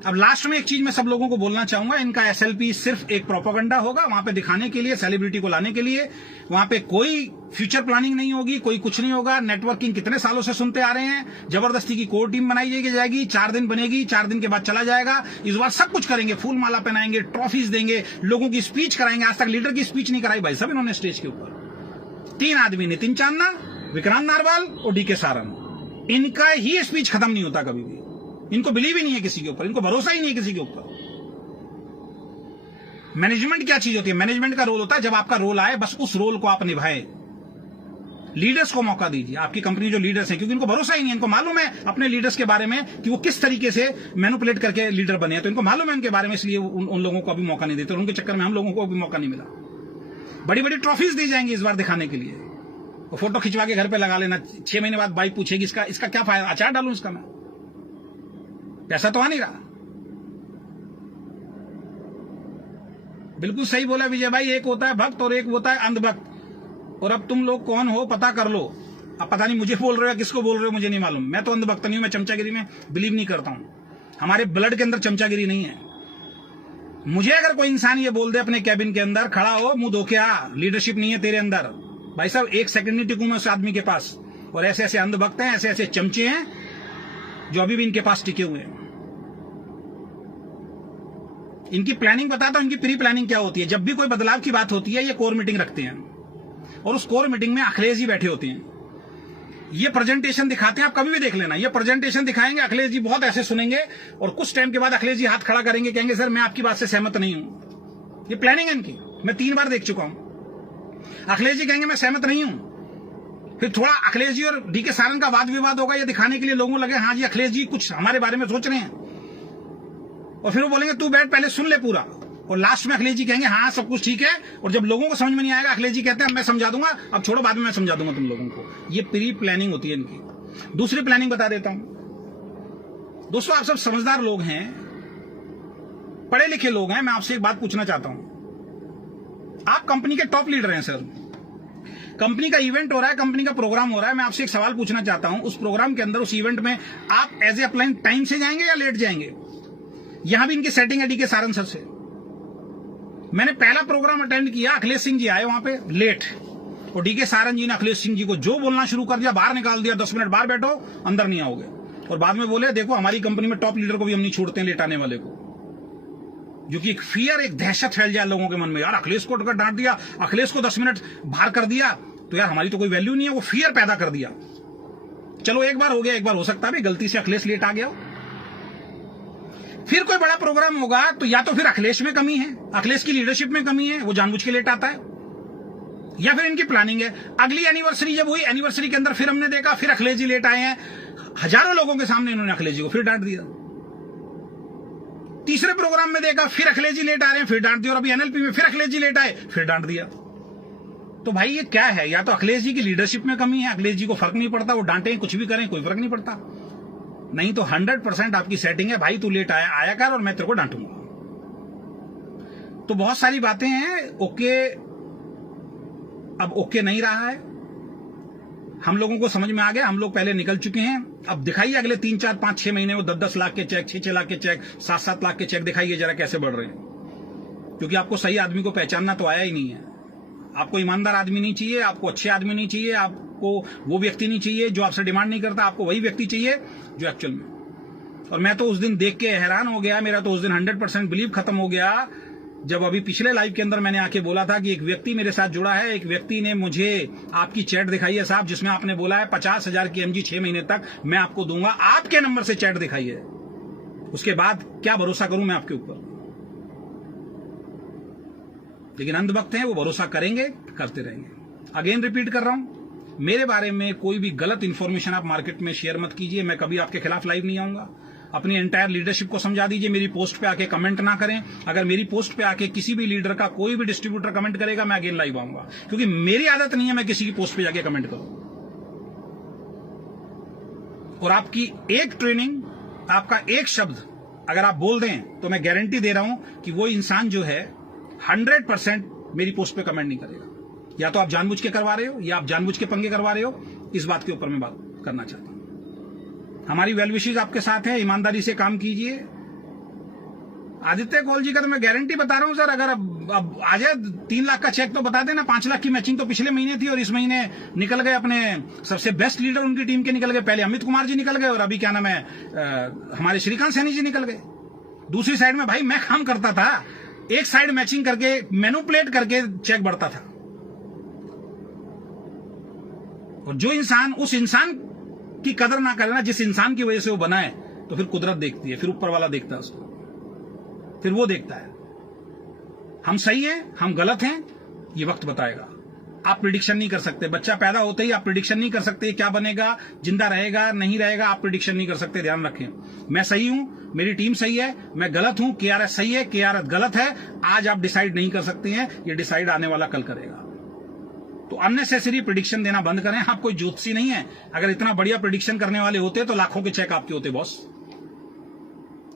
अब लास्ट में एक चीज मैं सब लोगों को बोलना चाहूंगा, इनका एसएलपी सिर्फ एक प्रोपेगेंडा होगा, वहां पे दिखाने के लिए, सेलिब्रिटी को लाने के लिए। वहां पे कोई फ्यूचर प्लानिंग नहीं होगी, कोई कुछ नहीं होगा। नेटवर्किंग कितने सालों से सुनते आ रहे हैं, जबरदस्ती की कोर टीम बनाई जाएगी, 4 दिन बनेगी, 4 दिन के बाद चला जाएगा। इस बार सब कुछ करेंगे, फूल माला पहनाएंगे, ट्रॉफीज देंगे, लोगों की स्पीच कराएंगे। आज तक लीडर की स्पीच नहीं कराई भाई साहब इन्होंने स्टेज के ऊपर। 3 आदमी, नितिन चांदना, विक्रांत नारवाल और डीके सारंग, इनका ही स्पीच खत्म नहीं होता कभी भी। इनको बिलीव ही नहीं है किसी के ऊपर, इनको भरोसा ही नहीं है किसी के ऊपर। मैनेजमेंट क्या चीज होती है? मैनेजमेंट का रोल होता है जब आपका रोल आए बस उस रोल को आप निभाएं। लीडर्स को मौका दीजिए, आपकी कंपनी जो लीडर्स हैं, क्योंकि इनको भरोसा ही नहीं है। इनको मालूम है अपने लीडर्स के बारे में कि वो किस तरीके से मैनिपुलेट करके लीडर बने हैं, तो इनको मालूम है उनके बारे में, इसलिए उन लोगों को अभी मौका नहीं देते। और उनके चक्कर में हम लोगों को भी मौका नहीं मिला। बड़ी बड़ी ट्रॉफीज दी जाएंगी इस बार दिखाने के लिए। वो फोटो खिंचवा के घर पे लगा लेना, 6 महीने बाद बाइक पूछेगी इसका क्या फायदा, अचार डालूं इसका मैं, पैसा तो आ नहीं रहा। बिल्कुल सही बोला विजय भाई, एक होता है भक्त और एक होता है अंधभक्त। और अब तुम लोग कौन हो पता कर लो। अब पता नहीं मुझे बोल रहे हो या किसको बोल रहे हो मुझे नहीं मालूम। मैं तो अंधभक्त नहीं हूं, मैं चमचागिरी में बिलीव नहीं करता हूं। हमारे ब्लड के अंदर चमचागिरी नहीं है। मुझे अगर कोई इंसान ये बोल दे अपने कैबिन के अंदर खड़ा हो, मुंह धो के आ, लीडरशिप नहीं है तेरे अंदर, भाई साहब 1 सेकंड नहीं टिकूं मैं उस आदमी के पास। और ऐसे ऐसे अंधभक्त हैं, ऐसे ऐसे चमचे हैं जो अभी भी इनके पास टिके हुए हैं। इनकी प्लानिंग बताता हूं, इनकी प्री प्लानिंग क्या होती है। जब भी कोई बदलाव की बात होती है ये कोर मीटिंग रखते हैं और उस कोर मीटिंग में अखिलेश जी बैठे होते हैं। ये प्रेजेंटेशन दिखाते हैं, आप कभी भी देख लेना, ये प्रेजेंटेशन दिखाएंगे, अखिलेश जी बहुत ऐसे सुनेंगे और कुछ टाइम के बाद अखिलेश जी हाथ खड़ा करेंगे, कहेंगे सर मैं आपकी बात से सहमत नहीं हूं। ये प्लानिंग है इनकी, मैं 3 बार देख चुका हूं। अखिलेश जी कहेंगे मैं सहमत नहीं हूं, फिर थोड़ा अखिलेश जी और डीके सारन का वाद विवाद होगा, ये दिखाने के लिए लोगों लगे हाँ जी अखिलेश जी कुछ हमारे बारे में सोच रहे हैं, और फिर वो बोलेंगे तू बैठ पहले सुन ले पूरा, और लास्ट में अखिलेश जी कहेंगे हाँ सब कुछ ठीक है। और जब लोगों को समझ में नहीं आएगा अखिलेश जी कहते हैं मैं समझा दूंगा, अब छोड़ो बाद में मैं समझा दूंगा तुम लोगों को। ये प्री प्लानिंग होती है इनकी। दूसरी प्लानिंग बता देता हूं। दोस्तों आप सब समझदार लोग हैं, पढ़े लिखे लोग हैं, मैं आपसे एक बात पूछना चाहता हूं। आप कंपनी के टॉप लीडर हैं सर, कंपनी का इवेंट हो रहा है, कंपनी का प्रोग्राम हो रहा है, मैं आपसे एक सवाल पूछना चाहता हूं। उस प्रोग्राम के अंदर उस इवेंट में आप एज ए अपलाइन टाइम से जाएंगे या लेट जाएंगे? यहां भी इनकी सेटिंग है डीके सारन सर से। मैंने पहला प्रोग्राम अटेंड किया, अखिलेश सिंह जी आए वहां पे लेट, और डीके सारन जी ने अखिलेश सिंह जी को जो बोलना शुरू कर दिया, बाहर निकाल दिया, 10 मिनट बाहर बैठो अंदर नहीं आओगे। और बाद में बोले देखो हमारी कंपनी में टॉप लीडर को भी हम नहीं छोड़ते हैं लेट आने वाले को, जो कि एक फियर, एक दहशत फैल जाए लोगों के मन में, यार अखिलेश को अगर डांट दिया, अखिलेश को 10 मिनट बाहर कर दिया तो यार हमारी तो कोई वैल्यू नहीं है, वो फियर पैदा कर दिया। चलो एक बार हो गया, एक बार हो सकता है गलती से अखिलेश लेट आ गया। फिर कोई बड़ा प्रोग्राम होगा तो या तो फिर अखिलेश में कमी है, अखिलेश की लीडरशिप में कमी है, वो जानबूझ के लेट आता है, या फिर इनकी प्लानिंग है। अगली एनिवर्सरी जब हुई, एनिवर्सरी के अंदर फिर हमने देखा फिर अखिलेश जी लेट आए हैं, हजारों लोगों के सामने इन्होंने अखिलेश जी को फिर डांट दिया। तीसरे प्रोग्राम में देखा फिर अखिलेश जी लेट आ रहे हैं, फिर डांट दिया, और अभी एनएलपी में फिर अखिलेश जी लेट आए, फिर डांट दिया। तो भाई ये क्या है? या तो अखिलेश जी की लीडरशिप में कमी है, अखिलेश जी को फर्क नहीं पड़ता, वो डांटे कुछ भी करें कोई फर्क नहीं पड़ता, नहीं तो 100% आपकी सेटिंग है भाई तू लेट आया कर और मैं तेरे को डांटूंगा। तो बहुत सारी बातें हैं। ओके अब ओके नहीं रहा है, हम लोगों को समझ में आ गया, हम लोग पहले निकल चुके हैं। अब दिखाइए अगले 3, 4, 5, 6 महीने में 10-10 लाख के चेक, 6-6 लाख के चेक, 7-7 लाख के चेक दिखाइए जरा कैसे बढ़ रहे हैं। क्योंकि आपको सही आदमी को पहचानना तो आया ही नहीं है। आपको ईमानदार आदमी नहीं चाहिए, आपको अच्छे आदमी नहीं चाहिए, आपको वो व्यक्ति नहीं चाहिए जो आपसे डिमांड नहीं करता, आपको वही व्यक्ति चाहिए जो एक्चुअल में। और मैं तो उस दिन देख के हैरान हो गया, मेरा तो उस दिन 100% बिलीव खत्म हो गया, जब अभी पिछले लाइव के अंदर मैंने आके बोला था कि एक व्यक्ति मेरे साथ जुड़ा है, एक व्यक्ति ने मुझे आपकी चैट दिखाई है साहब, जिसमें आपने बोला है 50,000 की एमजी 6 महीने तक मैं आपको दूंगा, आपके नंबर से चैट दिखाई है। उसके बाद क्या भरोसा करूं मैं आपके ऊपर? लेकिन अंधभक्त हैं, वो भरोसा करेंगे, करते रहेंगे। अगेन रिपीट कर रहा हूं, मेरे बारे में कोई भी गलत इंफॉर्मेशन आप मार्केट में शेयर मत कीजिए। मैं कभी आपके खिलाफ लाइव नहीं आऊंगा। अपनी एंटायर लीडरशिप को समझा दीजिए, मेरी पोस्ट पे आके कमेंट ना करें। अगर मेरी पोस्ट पे आके किसी भी लीडर का कोई भी डिस्ट्रीब्यूटर कमेंट करेगा, मैं अगेन लाइव आऊंगा, क्योंकि मेरी आदत नहीं है मैं किसी की पोस्ट पे जाके कमेंट करूं। और आपकी एक ट्रेनिंग, आपका एक शब्द अगर आप बोल दें तो मैं गारंटी दे रहा हूं कि वो इंसान जो है 100% मेरी पोस्ट पे कमेंट नहीं करेगा। या तो आप जानबूझ के करवा रहे हो या आप जानबूझ के पंगे करवा रहे हो, इस बात के ऊपर मैं बात करना चाहता हूं। हमारी वेल विशेस आपके साथ है, ईमानदारी से काम कीजिए। आदित्य कौल जी का तो मैं गारंटी बता रहा हूं सर, अगर अब आ जाए 3 लाख का चेक तो बता देना। 5 लाख की मैचिंग तो पिछले महीने थी और इस महीने निकल गए अपने सबसे बेस्ट लीडर उनकी टीम के निकल गए। पहले अमित कुमार जी निकल गए और अभी क्या नाम है हमारे श्रीकांत सैनी जी निकल गए। दूसरी साइड में भाई मैं काम करता था, एक साइड मैचिंग करके मैनिपुलेट करके चेक बढ़ता था। और जो इंसान उस इंसान की कदर ना करे ना, जिस इंसान की वजह से वो बना है, तो फिर कुदरत देखती है, फिर ऊपर वाला देखता है उसको, फिर वो देखता है हम सही हैं हम गलत हैं, ये वक्त बताएगा। आप प्रिडिक्शन नहीं कर सकते। बच्चा पैदा होते ही आप प्रिडिक्शन नहीं कर सकते क्या बनेगा, जिंदा रहेगा नहीं रहेगा, आप प्रिडिक्शन नहीं कर सकते। ध्यान रखें, मैं सही हूं, मेरी टीम सही है, मैं गलत हूं, केआरएस सही है, केआरएस गलत है। आज आप डिसाइड नहीं कर सकते हैं, ये डिसाइड आने वाला कल करेगा। तो अननेसेसरी प्रेडिक्शन देना बंद करें। आप कोई ज्योतिषी नहीं है, अगर इतना बढ़िया प्रेडिक्शन करने वाले होते तो लाखों के चेक आपके होते बॉस।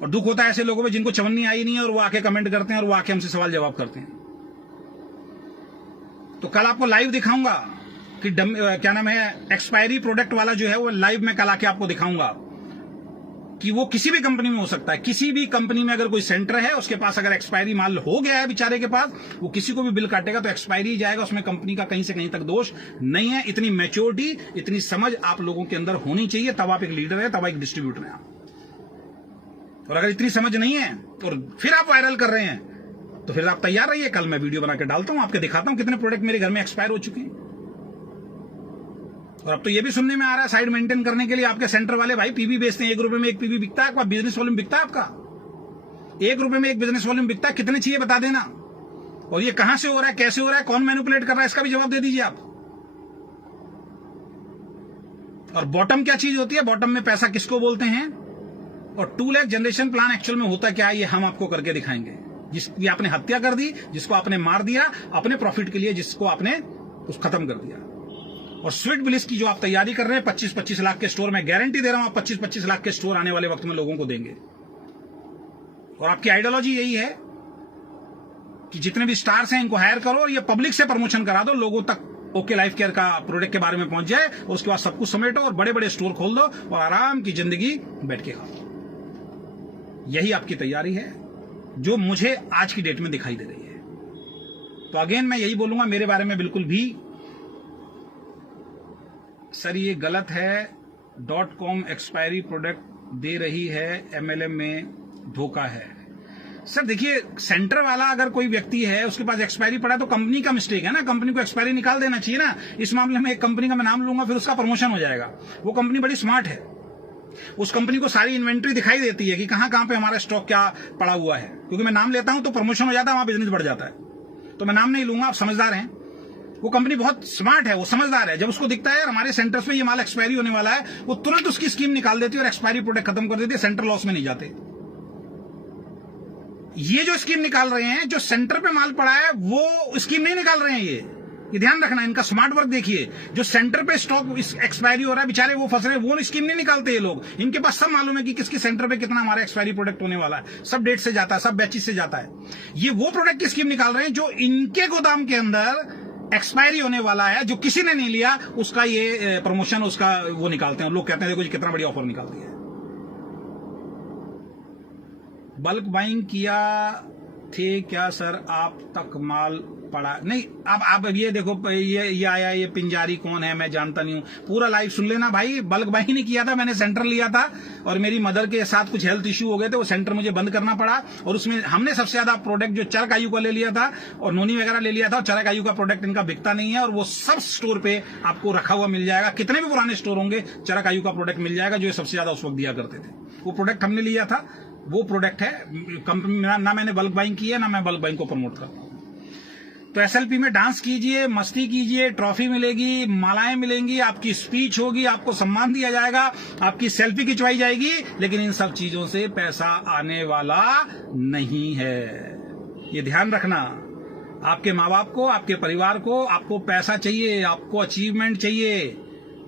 और दुख होता है ऐसे लोगों पे जिनको चवन्नी आई नहीं है और वो आके कमेंट करते हैं और वो आके हमसे सवाल जवाब करते हैं। तो कल आपको लाइव दिखाऊंगा कि क्या नाम है, एक्सपायरी प्रोडक्ट वाला जो है वो लाइव में कल आके आपको दिखाऊंगा कि वो किसी भी कंपनी में हो सकता है। किसी भी कंपनी में अगर कोई सेंटर है, उसके पास अगर एक्सपायरी माल हो गया है बेचारे के पास, वो किसी को भी बिल काटेगा तो एक्सपायरी जाएगा, उसमें कंपनी का कहीं से कहीं तक दोष नहीं है। इतनी मैच्योरिटी, इतनी समझ आप लोगों के अंदर होनी चाहिए, तब आप एक लीडर है, तब आप एक डिस्ट्रीब्यूटर है। और अगर इतनी समझ नहीं है और फिर आप वायरल कर रहे हैं तो फिर आप तैयार रहिए, कल मैं वीडियो बना के डालता हूं, आपके दिखाता हूं कितने प्रोडक्ट मेरे घर में एक्सपायर हो चुके हैं। और अब तो ये भी सुनने में आ रहा है साइड मेंटेन करने के लिए आपके सेंटर वाले भाई पीवी बेचते हैं, 1 रुपए में 1 पीवी बिकता है आपका, बिजनेस वॉल्यूम बिकता है आपका 1 रुपए में 1 बिजनेस वॉल्यूम बिकता है। कितने चाहिए बता देना। और ये कहां से हो रहा है, कैसे हो रहा है, कौन मैनिपुलेट कर रहा है, इसका भी जवाब दे दीजिए आप। और बॉटम क्या चीज होती है, बॉटम में पैसा किसको बोलते हैं, और 2 लाख जनरेशन प्लान एक्चुअल में होता क्या है ये हम आपको करके दिखाएंगे। जिसकी आपने हत्या कर दी, जिसको आपने मार दिया अपने प्रॉफिट के लिए, जिसको आपने खत्म कर दिया। और स्वीट ब्लिस की जो आप तैयारी कर रहे हैं, 25-25 लाख के स्टोर, मैं गारंटी दे रहा हूं आप 25-25 लाख के स्टोर आने वाले वक्त में लोगों को देंगे। और आपकी आइडियोलॉजी यही है कि जितने भी स्टार्स हैं इनको हायर करो और ये पब्लिक से प्रमोशन करा दो, लोगों तक ओके लाइफ केयर का प्रोडक्ट के बारे में पहुंच जाए, और उसके बाद सब कुछ समेटो और बड़े बड़े स्टोर खोल दो और आराम की जिंदगी बैठ के खाओ। यही आपकी तैयारी है जो मुझे आज की डेट में दिखाई दे रही है। तो अगेन मैं यही बोलूंगा, मेरे बारे में बिल्कुल भी सर ये गलत है, .com एक्सपायरी प्रोडक्ट दे रही है, MLM में धोखा है। सर देखिए, सेंटर वाला अगर कोई व्यक्ति है उसके पास एक्सपायरी पड़ा तो कंपनी का मिस्टेक है ना, कंपनी को एक्सपायरी निकाल देना चाहिए ना। इस मामले में एक कंपनी का मैं नाम लूंगा, फिर उसका प्रमोशन हो जाएगा। वो कंपनी बड़ी स्मार्ट है, उस कंपनी को सारी इन्वेंट्री दिखाई देती है कि कहां कहां पे हमारा स्टॉक क्या पड़ा हुआ है। क्योंकि मैं नाम लेता हूं तो प्रमोशन हो जाता है, वहां बिजनेस बढ़ जाता है। तो मैं नाम नहीं लूंगा, आप समझदार हैं। वो कंपनी बहुत स्मार्ट है, वो समझदार है। जब उसको दिखता है हमारे सेंटर्स पे ये माल एक्सपायरी होने वाला है, वो तुरंत उसकी स्कीम निकाल देती है और एक्सपायरी प्रोडक्ट खत्म कर देती है, सेंटर लॉस में नहीं जाते। ये जो स्कीम निकाल रहे हैं, जो सेंटर पे माल पड़ा है वो स्कीम नहीं निकाल रहे हैं। ये ध्यान रखना, इनका स्मार्ट वर्क देखिए। जो सेंटर पे स्टॉक एक्सपायरी हो रहा है, बेचारे वो फंस रहे हैं, वो स्कीम नहीं निकालते ये लोग। इनके पास सब मालूम है कि किसके सेंटर पे कितना हमारा एक्सपायरी प्रोडक्ट होने वाला है, सब डेट से जाता है, सब बैचेस से जाता है। ये वो प्रोडक्ट की स्कीम निकाल रहे हैं जो इनके गोदाम के अंदर एक्सपायरी होने वाला है, जो किसी ने नहीं लिया, उसका ये प्रमोशन, उसका वो निकालते हैं। लोग कहते हैं देखो जी कितना बढ़िया ऑफर निकाल दिया है। बल्क बाइंग किया थे क्या सर, आप तक माल पड़ा नहीं? अब ये देखो, ये आया, ये पिंजारी कौन है मैं जानता नहीं हूं। पूरा लाइव सुन लेना भाई। बल्क बाइंग नहीं किया था, मैंने सेंटर लिया था और मेरी मदर के साथ कुछ हेल्थ इश्यू हो गए थे, वो सेंटर मुझे बंद करना पड़ा। और उसमें हमने सबसे ज्यादा प्रोडक्ट जो चरक आयु का ले लिया था और नोनी वगैरह ले लिया था। चरक आयु का प्रोडक्ट इनका बिकता नहीं है और वो सब स्टोर पे आपको रखा हुआ मिल जाएगा। कितने भी पुराने स्टोर होंगे, चरक आयु का प्रोडक्ट मिल जाएगा, जो सबसे ज्यादा उस वक्त दिया करते थे। वो प्रोडक्ट हमने लिया था, वो प्रोडक्ट है। कंपनी ना मैंने बल्क बाइंग की है, ना मैं बल्क बाइंग को प्रमोट करता हूं। तो SLP में डांस कीजिए, मस्ती कीजिए, ट्रॉफी मिलेगी, मालाएं मिलेंगी, आपकी स्पीच होगी, आपको सम्मान दिया जाएगा, आपकी सेल्फी खिंचवाई जाएगी, लेकिन इन सब चीजों से पैसा आने वाला नहीं है। ये ध्यान रखना। आपके माँ बाप को, आपके परिवार को, आपको पैसा चाहिए, आपको अचीवमेंट चाहिए।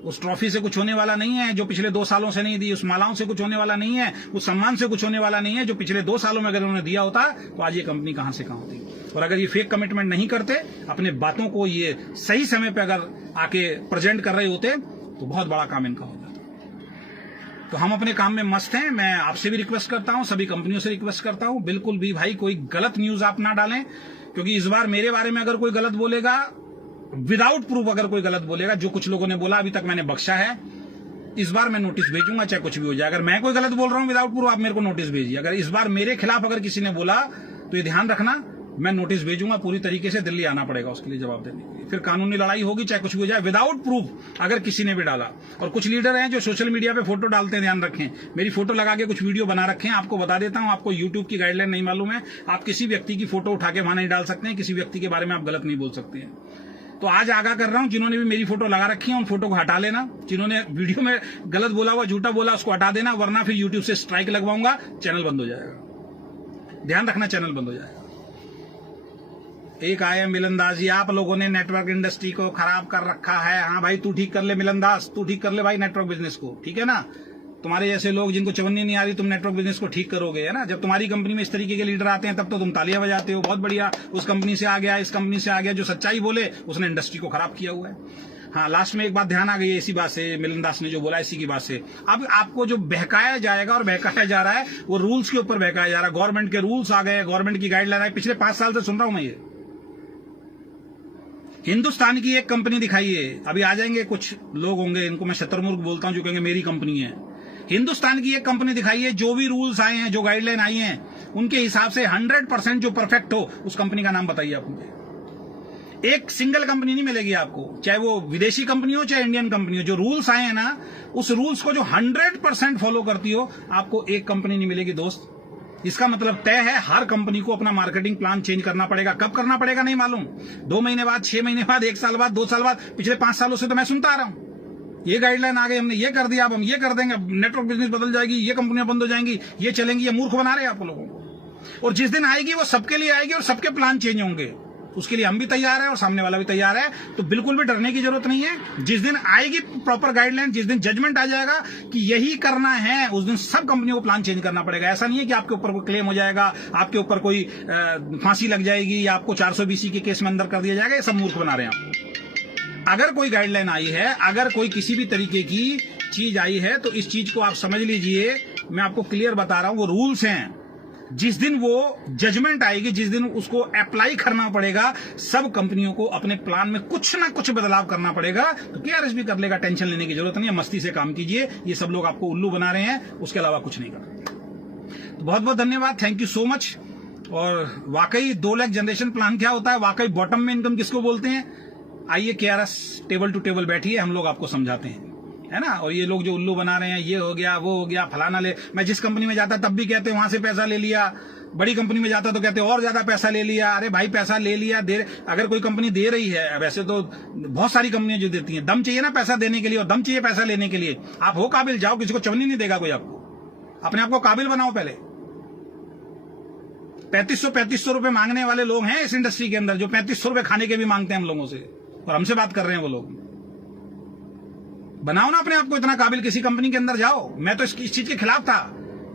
उस ट्रॉफी से कुछ होने वाला नहीं है जो पिछले 2 सालों से नहीं दी। उस मालाओं से कुछ होने वाला नहीं है, उस सम्मान से कुछ होने वाला नहीं है जो पिछले 2 सालों में अगर उन्होंने दिया होता तो आज ये कंपनी कहां से कहां होती। और अगर ये फेक कमिटमेंट नहीं करते, अपने बातों को ये सही समय पे अगर आके प्रेजेंट कर रहे होते तो बहुत बड़ा काम इनका हो जाता। तो हम अपने काम में मस्त हैं। मैं आपसे भी रिक्वेस्ट करता हूं, सभी कंपनियों से रिक्वेस्ट करता हूं, बिल्कुल भी भाई कोई गलत न्यूज आप ना डालें। क्योंकि इस बार मेरे बारे में अगर कोई गलत बोलेगा, विदाउट प्रूफ अगर कोई गलत बोलेगा, जो कुछ लोगों ने बोला अभी तक मैंने बख्शा है, इस बार मैं नोटिस भेजूंगा, चाहे कुछ भी हो जाए। अगर मैं कोई गलत बोल रहा हूं विदाउट प्रूफ, आप मेरे को नोटिस भेजिए। अगर इस बार मेरे खिलाफ अगर किसी ने बोला तो ये ध्यान रखना, मैं नोटिस भेजूंगा पूरी तरीके से। दिल्ली आना पड़ेगा उसके लिए जवाब देने के लिए। फिर कानूनी लड़ाई होगी, चाहे कुछ भी हो जाए। विदाउट प्रूफ अगर किसी ने भी डाला, और कुछ लीडर हैं जो सोशल मीडिया पे फोटो डालते हैं, ध्यान रखें, मेरी फोटो लगा के कुछ वीडियो बना रखे हैं। आपको बता देता हूं, आपको यूट्यूब की गाइडलाइन नहीं मालूम है, आप किसी व्यक्ति की फोटो उठा के वहां नहीं डाल सकते हैं, किसी व्यक्ति के बारे में आप गलत नहीं बोल सकते हैं। तो आज आगाह कर रहा हूं, जिन्होंने भी मेरी फोटो लगा रखी है उन फोटो को हटा लेना। जिन्होंने वीडियो में गलत बोला हुआ, झूठा बोला, उसको हटा देना, वरना फिर यूट्यूब से स्ट्राइक लगवाऊंगा, चैनल बंद हो जाएगा। ध्यान रखना, चैनल बंद हो जाएगा। एक आए मिलन दास जी, आप लोगों ने नेटवर्क इंडस्ट्री को खराब कर रखा है। हाँ भाई, तू ठीक कर ले मिलन दास, तू ठीक कर ले भाई नेटवर्क बिजनेस को, ठीक है ना। तुम्हारे जैसे लोग जिनको चवन्नी नहीं आ रही, तुम नेटवर्क बिजनेस को ठीक करोगे, है ना। जब तुम्हारी कंपनी में इस तरीके के लीडर आते हैं तब तो तुम तालियां बजाते हो, बहुत बढ़िया, उस कंपनी से आ गया, इस कंपनी से आ गया। जो सच्चाई बोले उसने इंडस्ट्री को खराब किया हुआ है। हाँ, लास्ट में एक बात ध्यान आ गई इसी बात से, मिलन दास ने जो बोला इसी की बात से। अब आपको जो बहकाया जाएगा और बहकाया जा रहा है वो रूल्स के ऊपर बहकाया जा रहा है। गवर्नमेंट के रूल्स आ गए, गवर्नमेंट की गाइडलाइन आई, पिछले 5 साल से सुन रहा हूं मैं ये। हिंदुस्तान की एक कंपनी दिखाइए, अभी आ जाएंगे कुछ लोग होंगे, इनको मैं शतरमुर्ग बोलता हूं जो कहेंगे मेरी कंपनी है। हिंदुस्तान की एक कंपनी दिखाइए, जो भी रूल्स आए हैं, जो गाइडलाइन आई हैं, उनके हिसाब से 100% जो परफेक्ट हो, उस कंपनी का नाम बताइए आप मुझे। एक सिंगल कंपनी नहीं मिलेगी आपको, चाहे वो विदेशी कंपनी हो चाहे इंडियन कंपनी हो। जो रूल्स आए हैं ना, उस रूल्स को जो 100% फॉलो करती हो, आपको एक कंपनी नहीं मिलेगी दोस्त। इसका मतलब तय है, हर कंपनी को अपना मार्केटिंग प्लान चेंज करना पड़ेगा। कब करना पड़ेगा नहीं मालूम, 2 महीने बाद, 6 महीने बाद, 1 साल बाद, 2 साल बाद। पिछले 5 सालों से तो मैं सुनता आ रहा हूं, ये गाइडलाइन आ गई, हमने ये कर दिया, अब हम ये कर देंगे, नेटवर्क बिजनेस बदल जाएगी, ये कंपनियां बंद हो जाएंगी, ये चलेंगी। ये मूर्ख बना रहे हैं आप लोगों को। और जिस दिन आएगी वो सबके लिए आएगी और सबके प्लान चेंज होंगे। उसके लिए हम भी तैयार हैं और सामने वाला भी तैयार है, तो बिल्कुल भी डरने की जरूरत नहीं है। जिस दिन आएगी प्रॉपर गाइडलाइन, जिस दिन जजमेंट आ जाएगा कि यही करना है, उस दिन सब कंपनियों को प्लान चेंज करना पड़ेगा। ऐसा नहीं है कि आपके ऊपर कोई क्लेम हो जाएगा, आपके ऊपर कोई फांसी लग जाएगी या आपको 420 के केस में अंदर कर दिया जाएगा। ये सब मूर्ख बना रहे हैं आपको। अगर कोई गाइडलाइन आई है, अगर कोई किसी भी तरीके की चीज आई है, तो इस चीज को आप समझ लीजिए, मैं आपको क्लियर बता रहा हूं, वो रूल्स हैं। जिस दिन वो जजमेंट आएगी, जिस दिन उसको अप्लाई करना पड़ेगा, सब कंपनियों को अपने प्लान में कुछ ना कुछ बदलाव करना पड़ेगा। तो केआरएस भी कर लेगा, टेंशन लेने की जरूरत नहीं है, मस्ती से काम कीजिए। ये सब लोग आपको उल्लू बना रहे हैं, उसके अलावा कुछ नहीं कर रहे। तो बहुत बहुत धन्यवाद, थैंक यू सो मच। और वाकई 2 लाख जनरेशन प्लान क्या होता है, वाकई बॉटम में इनकम किसको बोलते हैं, आइए केआरएस टेबल टू टेबल बैठिए, हम लोग आपको समझाते हैं, है ना। और ये लोग जो उल्लू बना रहे हैं, ये हो गया, वो हो गया, फलाना ले, मैं जिस कंपनी में जाता तब भी कहते वहां से पैसा ले लिया, बड़ी कंपनी में जाता तो कहते और ज्यादा पैसा ले लिया। अरे भाई, पैसा ले लिया, अगर कोई कंपनी दे रही है, वैसे तो बहुत सारी कंपनियां जो देती हैं, दम चाहिए ना पैसा देने के लिए, और दम चाहिए पैसा लेने के लिए। आप हो काबिल, जाओ, किसी को चवन्नी नहीं देगा कोई आपको, अपने आप को काबिल बनाओ पहले। 3500 रुपए मांगने वाले लोग हैं इस इंडस्ट्री के अंदर, जो 3500 रुपए खाने के भी मांगते हैं हम लोगों से, और हमसे बात कर रहे हैं वो लोग। बनाओ ना अपने आप को इतना काबिल, किसी कंपनी के अंदर जाओ। मैं तो इस चीज के खिलाफ था,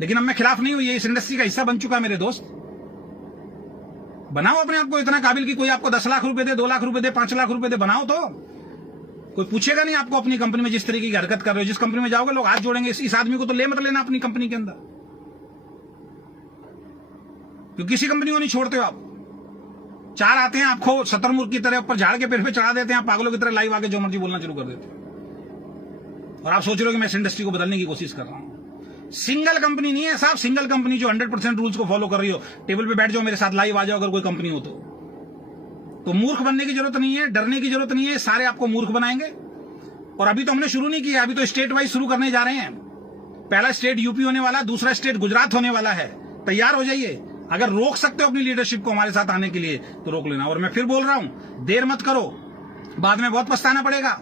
लेकिन अब मैं खिलाफ नहीं हूं, ये इस इंडस्ट्री का हिस्सा बन चुका है मेरे दोस्त। बनाओ अपने आप को इतना काबिल कि कोई आपको 10 लाख रुपए दे, 2 लाख रुपए दे, 5 लाख रुपए दे, बनाओ तो कोई पूछेगा नहीं आपको अपनी कंपनी में जिस तरीके की हरकत कर रहे हो। जिस कंपनी में जाओगे लोग हाथ जोड़ेंगे, इस आदमी को तो ले मत लेना अपनी कंपनी के अंदर, क्योंकि किसी कंपनी को नहीं छोड़ते हो आप। 4 आते हैं आपको शतरमुर्ग की तरह ऊपर झाड़ के पेड़ पे चढ़ा देते हैं, पागलों की तरह लाइव आके जो मर्जी बोलना शुरू कर देते हैं, और आप सोच रहे हो कि मैं इस इंडस्ट्री को बदलने की कोशिश कर रहा हूं। सिंगल कंपनी नहीं है साहब, सिंगल कंपनी जो 100% रूल्स को फॉलो कर रही हो। टेबल पे बैठ जाओ, मेरे साथ लाइव आ जाओ अगर कोई कंपनी हो तो मूर्ख बनने की जरूरत नहीं है, डरने की जरूरत नहीं है, सारे आपको मूर्ख बनाएंगे। और अभी तो हमने शुरू नहीं किया, अभी तो स्टेट वाइज शुरू करने जा रहे हैं। पहला स्टेट यूपी होने वाला, दूसरा स्टेट गुजरात होने वाला है। तैयार हो जाइए। अगर रोक सकते हो अपनी लीडरशिप को हमारे साथ आने के लिए तो रोक लेना। और मैं फिर बोल रहा हूं, देर मत करो, बाद में बहुत पछताना पड़ेगा।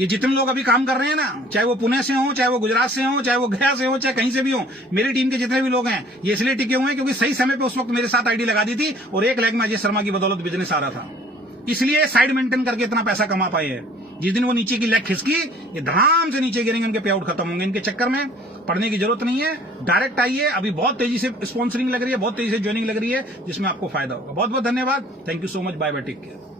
ये जितने लोग अभी काम कर रहे हैं ना, चाहे वो पुणे से हो, चाहे वो गुजरात से हो, चाहे वो गया से हो, चाहे कहीं से भी हो, मेरी टीम के जितने भी लोग हैं, ये इसलिए टिके हुए हैं क्योंकि सही समय पे उस वक्त मेरे साथ आईडी लगा दी थी और 1 लाख में अजय शर्मा की बदौलत बिजनेस आ रहा था। इसलिए साइड मेंटेन करके इतना पैसा कमा पाए हैं। जिस दिन वो नीचे की लेग खिसकी, ये धड़ाम से नीचे गिरेंगे, उनके पे आउट खत्म होंगे। इनके चक्कर में पढ़ने की जरूरत नहीं है, डायरेक्ट आइए। अभी बहुत तेजी से स्पॉन्सरिंग लग रही है, बहुत तेजी से ज्वाइनिंग लग रही है, जिसमें आपको फायदा होगा। बहुत बहुत धन्यवाद, thank you so much, bye bye, take care.